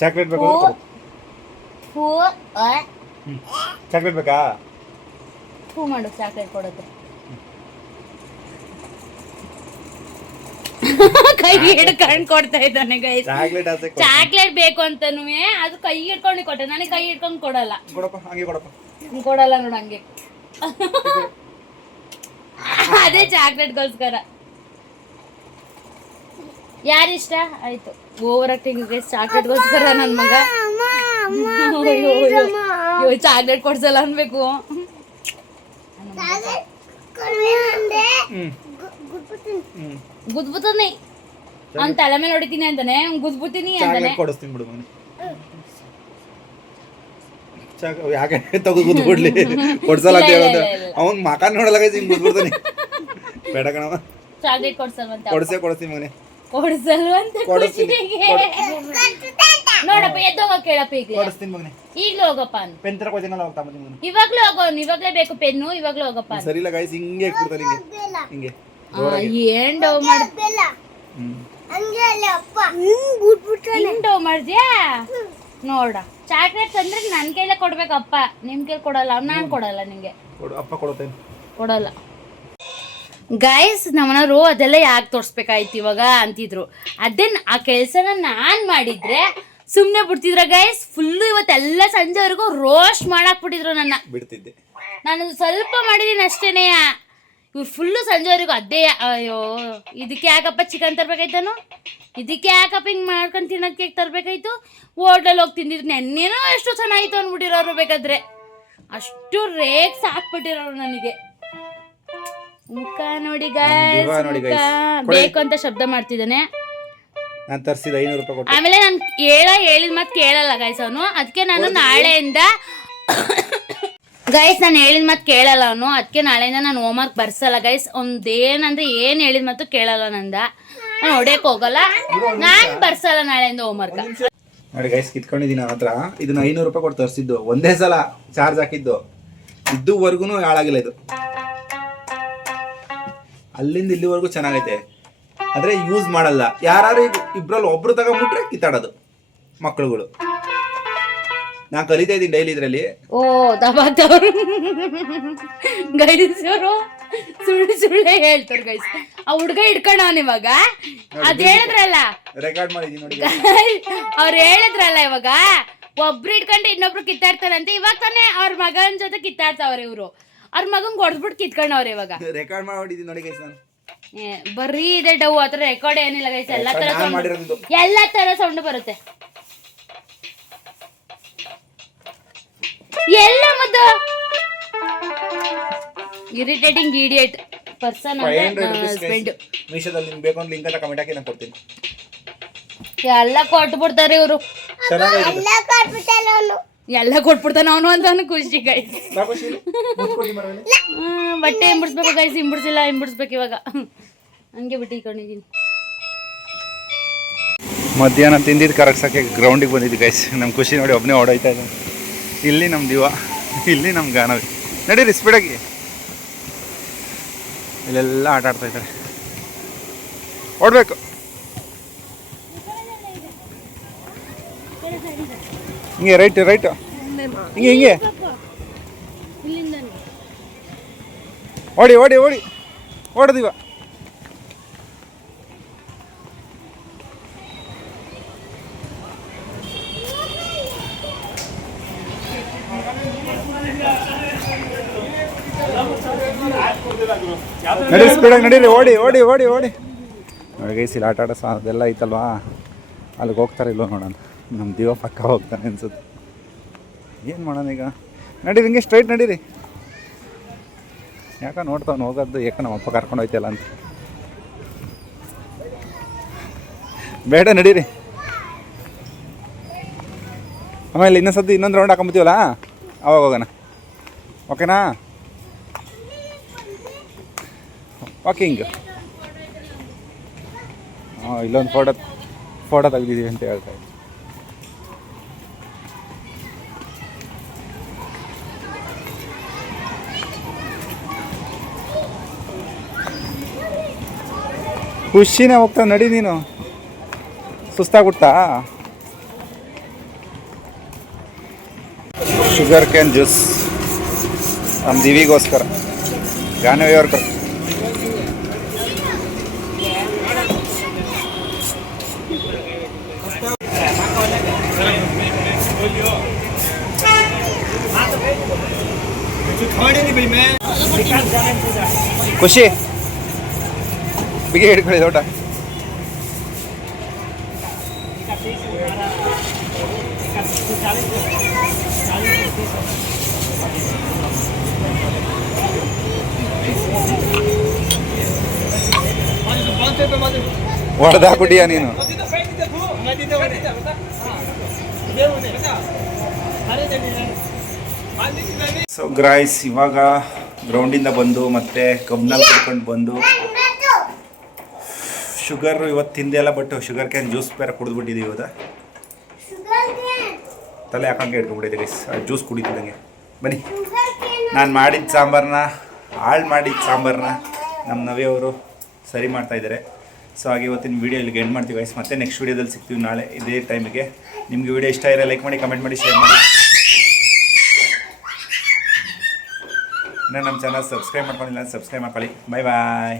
ಚಾಕ್ಲೇಟ್ ಬೇಕು? ಚಾಕ್ಲೇಟ್ ಬೇಕಾ? ಹೂ ಮಾಡು, ಚಾಕ್ಲೇಟ್ ಕೊಡೋದು. ಕೈ ಹಿಡ್ಕೊಂಡು ಕೊಡ್ತಾ ಇದ್ದಾನೆ ಗೈಸ್. ಚಾಕ್ಲೇಟ್ ಬೇಕು ಅಂತನೂ ಅದು ಕೈ ಹಿಡ್ಕೊಂಡು ಕೊಟ್ಟೆ, ನನಗೆ ಕೈ ಹಿಡ್ಕೊಂಡು ಕೊಡಲ್ಲ. ಕೊಡಲ್ಲ ನೋಡು ಹಂಗೆ. ಅದೇ ಚಾಕ್ಲೇಟ್ಗೋಸ್ಕರ. ಯಾರಿಷ್ಟ? ಆಯ್ತು, ಓವರ್ ಆಕ್ಟಿಂಗ್ ಗೈಸ್. ಚಾಕ್ಲೇಟ್ಗೋಸ್ಕರ ನನ್ನ ಮಗ ಚಾಕ್ಲೇಟ್ ಕೊಡ್ಸಲ್ಲ ಅನ್ಬೇಕು. ಗುದ್ಬುತ್ತಾನೆ, ಅವ್ನ ತಲೆ ಮೇಲೆ ಹೊಡಿತೀನಿ ಅಂತಾನೆ, ಗುದ್ಬುತ್ತೀನಿ ಅಂತಾನೆ. ಯಾಕೆ ತಗೋ ಗುದ್ಬಿಡ್ಲಿ, ಕೊಡ್ಸಲ್ಲ ಅಂತ ಹೇಳೋದು. ಅವ್ನ್ ಮಕ ನೋಡಲ್ಲ ಹಿಂಗ್ ಗುದ್ಬಿಡ್ತಾನೆ. ಬೇಡ ಕಣವ, ಚಾಕ್ಲೇಟ್ ಕೊಡ್ಸಲ್ವಂತ. ಕೊಡ್ಸಿ ಮಗನೆ, ಕೊಡ್ಸಲ್ವಂತ. ನೋಡಪ್ಪ ಎದ್ದೋಗ, ಕೇಳಪ್ಪ ಈಗಲೇ. ಕೊಡಿಸ್ತೀನಿ ಮಗನೆ, ಈಗಲೂ ಹೋಗಪ್ಪ ಅಂತ. ಪೆನ್ ತರ ಕೊಡ್ತೀನಲ್ಲ, ಹೋಗ್ತಾ ಬಂದಿ ಮಗನೆ. ಇವಾಗ್ಲೂ ಹೋಗೋ, ಇವಾಗ್ಲೇ ಬೇಕು ಪೆನ್ನು, ಇವಾಗ್ಲೂ ಹೋಗಪ್ಪ. ಸರಿ ಇಲ್ಲ ಗೈಸ್, ಹಿಂಗೆ ಹಾಕ್ಬಿಡ್ತಾರೆ ಹಿಂಗೆ. ಏನ್ ಡವ್ ಮಾಡ. ಹಿಂಡು ಮಾಡ್ದ್ಯಾ ನೋಡ ಚಾಕ್ಲೇಟ್ಸ್ ಅಂದ್ರೆ ನನ್ ಕೈಲೇ ಕೊಡ್ಬೇಕಪ್ಪ, ನಿಮ್ ಕೈಲಿ ಕೊಡಲ್ಲ, ನಾನ್ ಕೊಡಲ್ಲ ನಿಂಗೆ, ಅಪ್ಪ ಕೊಡುತ್ತೇನೆ ಕೊಡಲ್ಲ. ಗೈಸ್ ನಮ್ಮನವರು ಅದೆಲ್ಲ ಯಾಕೆ ತೋರಿಸ್ಬೇಕಾಯ್ತು ಇವಾಗ ಅಂತಿದ್ರು. ಆ ಕೆಲಸನ ನಾನು ಮಾಡಿದ್ರೆ ಸುಮ್ಮನೆ ಬಿಡ್ತಿದ್ರ ಗೈಸ್? ಫುಲ್ಲು ಇವತ್ತೆಲ್ಲ ಸಂಜೆವರೆಗೂ ರೋಸ್ಟ್ ಮಾಡಾಕ್ಬಿಟ್ಟಿದ್ರು ನನ್ನ. ಬಿಡ್ತಿದ್ದೆ ನಾನು ಸ್ವಲ್ಪ ಮಾಡಿದ್ದೀನಿ ಅಷ್ಟೇನೆ, ಇವ್ರು ಫುಲ್ಲು ಸಂಜೆವರೆಗೂ ಅದೇ. ಅಯ್ಯೋ ಇದಕ್ಕೆ ಯಾಕಪ್ಪ ಚಿಕನ್ ತರಬೇಕಾಯ್ತಾನು, ಇದಕ್ಕೆ ಯಾಕಪ್ಪ ಹಿಂಗೆ ಮಾಡ್ಕೊಂಡು ತಿನ್ನೋಕ್ಕೆ ತರಬೇಕಾಯ್ತು, ಹೋಟೆಲ್ ಹೋಗಿ ತಿಂದಿದ್ರು ನೆನ್ನೇನೋ ಎಷ್ಟು ಚೆನ್ನಾಗಿತ್ತು ಅಂದ್ಬಿಟ್ಟಿರೋರು. ಬೇಕಾದ್ರೆ ಅಷ್ಟು ರೇಕ್ಸ್ ಹಾಕ್ಬಿಟ್ಟಿರೋರು ನನಗೆ. ಮುಖ ನೋಡಿ ಗೈಸ್, ಬೇಕು ಅಂತ ಶಬ್ದ ಮಾಡ್ತಿದ್ದಾನೆ. ನಾನು ತರಿಸಿದ 500 ರೂಪಾಯಿ ಕೊಟ್ಟು. ಆಮೇಲೆ ನಾನು ಹೇಳಿದ ಮಾತು ಕೇಳಲ್ಲ ಗೈಸ್ ಅವನು, ಅದಕ್ಕೆ ನಾನು ನಾಳೆಯಿಂದ ಗೈಸ್ ನಾನು ಹೇಳಿದ ಮಾತು ಕೇಳಲ್ಲ ಅವನು, ಅದಕ್ಕೆ ನಾಳೆಯಿಂದ ನಾನು ಹೋಮ್ವರ್ಕ್ ಬರ್ಸಲ್ಲ ಗೈಸ್. ಒಂದೇನಂದ್ರೆ ಏನು ಹೇಳಿದ ಮಾತು ಕೇಳಲ್ಲ ನಂದ, ನಾನು ಹೊಡೆಯಕ್ಕೆ ಹೋಗಲ್ಲ, ನಾನು ಬರ್ಸಲ್ಲ ನಾಳೆಯಿಂದ ಹೋಮ್ವರ್ಕ್. ನೋಡಿ ಗೈಸ್ ಕಿತ್ಕೊಂಡಿದ್ದೀನಿ ನನ್ನ ಹತ್ರ. ಇದನ್ನ 500 ರೂಪಾಯಿ ಕೊಟ್ಟು ತರಿಸಿದ್ದು, ಒಂದೇ ಸಲ ಚಾರ್ಜ್ ಹಾಕಿದ್ದು, ಇದುವರೆಗೂ ಹಾಳಾಗಿಲ್ಲ ಇದು. ಅಲ್ಲಿಂದ ಇಲ್ಲಿವರೆಗೂ ಚೆನ್ನಾಗೈತೆ, ಆದರೆ ಯೂಸ್ ಮಾಡಲ್ಲ. ಯಾರು ಇಬ್ಬರಲ್ಲಿ ಒಬ್ರು ತಗೊಂಡ್ಬಿಟ್ರೆ ಕಿತ್ತಾಡೋದು ಮಕ್ಕಳುಗಳು. ನಾನು ಕಲಿತಾ ಇದ್ದೀನಿ ಡೈಲಿ ಇದರಲ್ಲಿ. ಓ ದಬಾಕ್ದವ್ರು ಗೈಸ್, ಅವರು ಸುಳ್ಳೆ ಹೇಳ್ತಾರೆ ಗೈಸ್. ಆ ಹುಡುಗ ಹಿಡ್ಕೊಂಡವನ್ ಇವಾಗ, ಅದ್ ಹೇಳಿದ್ರಲ್ಲ ರೆಕಾರ್ಡ್ ಮಾಡಿದೀನಿ ನೋಡಿ. ಅವ್ರು ಹೇಳಿದ್ರಲ್ಲ ಇವಾಗ ಒಬ್ರು ಹಿಡ್ಕೊಂಡು ಇನ್ನೊಬ್ರು ಕಿತ್ತಾಡ್ತಾರಂತೆ. ಇವಾಗ ತಾನೇ ಅವ್ರ ಮಗನ ಜೊತೆ ಕಿತ್ತಾಡ್ತಾವ್ರೆ ಇವ್ರು. ಅವ್ರ ಮಗಂಗೆ ಹೊಡೆದ್ಬಿಟ್ಟು ಕಿತ್ಕೊಂಡವ್ರೆ ಇವಾಗ. ರೆಕಾರ್ಡ್ ಮಾಡಿದೀನಿ ನೋಡಿ ಗೈಸ್ ನಾನು. ಬರೀ ಇದೆ ಡವ್, ಆ ಥರ ರೆಕಾರ್ಡ್ ಏನಿಲ್ಲ ಗೈಸ್. ಎಲ್ಲ ತರ ಸೌಂಡ್ ಬರುತ್ತೆ. ಎಲ್ಲ ಮುದ್ದು ಇರಿಟೇಟಿಂಗ್ ಇಡಿಯಟ್ ಪರ್ಸನ್ ಹಸ್ಬೆಂಡ್. ಮೀಶೋದಲ್ಲಿ ನಿಮ್ಗೆ ಬೇಕು ಅಂತ ಲಿಂಕ್ ಅಂತ ಕಮೆಂಟ್ ಹಾಕಿ ನಾನು ಕೊಡ್ತೀನಿ. ಎಲ್ಲ ಕೊಟ್ಬಿಡ್ತಾರೆ ಇವರು, ಎಲ್ಲ ಕೊಟ್ಬಿಡ್ತಾನ ಅವನು ಅಂತ ಅವನು ಖುಷಿ ಗೈಸ್. ಬಟ್ಟೆ ಹಿಂಬಿಡ್ಸ್ಬೇಕು ಗೈಸ್, ಹಿಂಬಿಡ್ಸ್ಬೇಕು ಇವಾಗ. ಹಂಗೆ ಬಿಟ್ಟು ಇಟ್ಕೊಂಡಿದ್ದೀನಿ. ಮಧ್ಯಾಹ್ನ ತಿಂದಿದ್ದು ಕರಗ್ಸಕ್ಕೆ ಗ್ರೌಂಡಿಗೆ ಬಂದಿದ್ದು ಗೈಸ್. ನಮ್ಮ ಖುಷಿ ನೋಡಿ ಒಬ್ಬನೇ ಓಡಾಯ್ತಾ ಇದ್ದಾನೆ. ಇಲ್ಲಿ ನಮ್ಮ ದಿವ, ಇಲ್ಲಿ ನಮ್ಮ ಗಾನವಿ. ನಡೀರಿ ಸ್ಪೀಡಾಗಿ, ಇಲ್ಲೆಲ್ಲ ಆಟ ಆಡ್ತಾ ಇದ್ದಾರೆ. ಓಡಬೇಕು ಹಿಂಗೆ, ರೈಟ್ ಹಿಂಗೆ ಓಡಿ ಓಡದಿವ. ನಡಿ ಸ್ಪೀಡಾಗಿ ನಡೀರಿ, ಓಡಿ ನೋಡಿ ಗೈಸ್. ಇಲ್ಲಿ ಆಟ ಆಡೋ ಅದೆಲ್ಲ ಐತಲ್ವಾ, ಅಲ್ಲಿಗೆ ಹೋಗ್ತಾರೆ ಇಲ್ಲೋ ನೋಡೋಣ. ನಮ್ಮ ದಿವ ಪಕ್ಕ ಹೋಗ್ತಾನೆ ಅನ್ಸುತ್ತೆ. ಏನು ಮಾಡೋಣ ಈಗ? ನಡೀರಿ ಹಿಂಗೆ ಸ್ಟ್ರೈಟ್ ನಡೀರಿ. ಯಾಕ ನೋಡ್ತಾವ್ನು ಹೋಗೋದು, ಯಾಕೆ ನಮ್ಮ ಅಪ್ಪ ಕರ್ಕೊಂಡು ಹೋಯ್ತಲ್ಲ ಅಂತ. ಬೇಡ ನಡೀರಿ. ಆಮೇಲೆ ಇನ್ನೊಂದು ರೌಂಡ್ ಹಾಕೊಂಬತ್ತೀವಲ್ಲ, ಅವಾಗ ಹೋಗೋಣ. ಓಕೆನಾ? ವಾಕಿಂಗ್. ಇಲ್ಲೊಂದು ಫೋಟೋ ತೆಗ್ದಿದ್ದೀವಿ ಅಂತ ಹೇಳ್ತಾ ಇದ್ದೆ. ಖುಷಿನೇ ಹೋಗ್ತಾ ನಡಿ. ನೀನು ಸುಸ್ತಾಗ್ಬಿಡ್ತಾ? ಶುಗರ್ ಕ್ಯಾನ್ ಜ್ಯೂಸ್ ನಮ್ಮ ದಿವಿಗೋಸ್ಕರ, ಗಾನವಿಯವ್ರ. ಖುಷಿ ಬಿಗಿ ಹಿಡ್ಕೊಳ್ಳಿ ಊಟ. ಹೊಡೆದಾಕ್ಬಿಟ್ಟಿಯಾ ನೀನು? ಸೊ ಗ್ರಾಯ್ಸ್, ಇವಾಗ ಗ್ರೌಂಡಿಂದ ಬಂದು ಮತ್ತೆ ಕಬ್ನಲ್ಲಿ ಕುಡ್ಕೊಂಡು ಬಂದು ಶುಗರ್ ಇವತ್ತು ತಿಂದೆಲ್ಲ, ಬಟ್ ಶುಗರ್ ಕ್ಯಾನ್ ಜ್ಯೂಸ್ ಬೇರೆ ಕುಡಿದ್ಬಿಟ್ಟಿದ್ದೀವಿ. ಇವತ್ತು ತಲೆ ಹಾಕಂಗೆ ಇಟ್ಕೊಂಡ್ಬಿಟ್ಟಿದ್ದೀವಿ ಗೈಸ್, ಜ್ಯೂಸ್ ಕುಡಿತಿದ್ದಂಗೆ. ಬನ್ನಿ, ನಾನು ಹಾಳು ಮಾಡಿದ ಸಾಂಬಾರನ್ನ ನಮ್ಮ ನವಿಯವರು ಸರಿ ಮಾಡ್ತಾಯಿದ್ದಾರೆ. ಸೊ ಹಾಗೆ ಇವತ್ತಿನ ವೀಡಿಯೋ ಇಲ್ಲಿಗೆ ಎಂಡ್ ಮಾಡ್ತೀವಿ ಗೈಸ್. ಮತ್ತೆ ನೆಕ್ಸ್ಟ್ ವೀಡಿಯೋದಲ್ಲಿ ಸಿಗ್ತೀವಿ ನಾಳೆ ಇದೇ ಟೈಮಿಗೆ. ನಿಮಗೆ ವೀಡಿಯೋ ಇಷ್ಟ ಇರೋ ಲೈಕ್ ಮಾಡಿ, ಕಮೆಂಟ್ ಮಾಡಿ, ಶೇರ್ ಮಾಡಿ. ಇನ್ನು ನಮ್ಮ ಚಾನಲ್ ಸಬ್ಸ್ಕ್ರೈಬ್ ಮಾಡ್ಕೊಂಡಿಲ್ಲ, ಸಬ್ಸ್ಕ್ರೈಬ್ ಮಾಡ್ಕೊಳ್ಳಿ. ಬಾಯ್ ಬಾಯ್.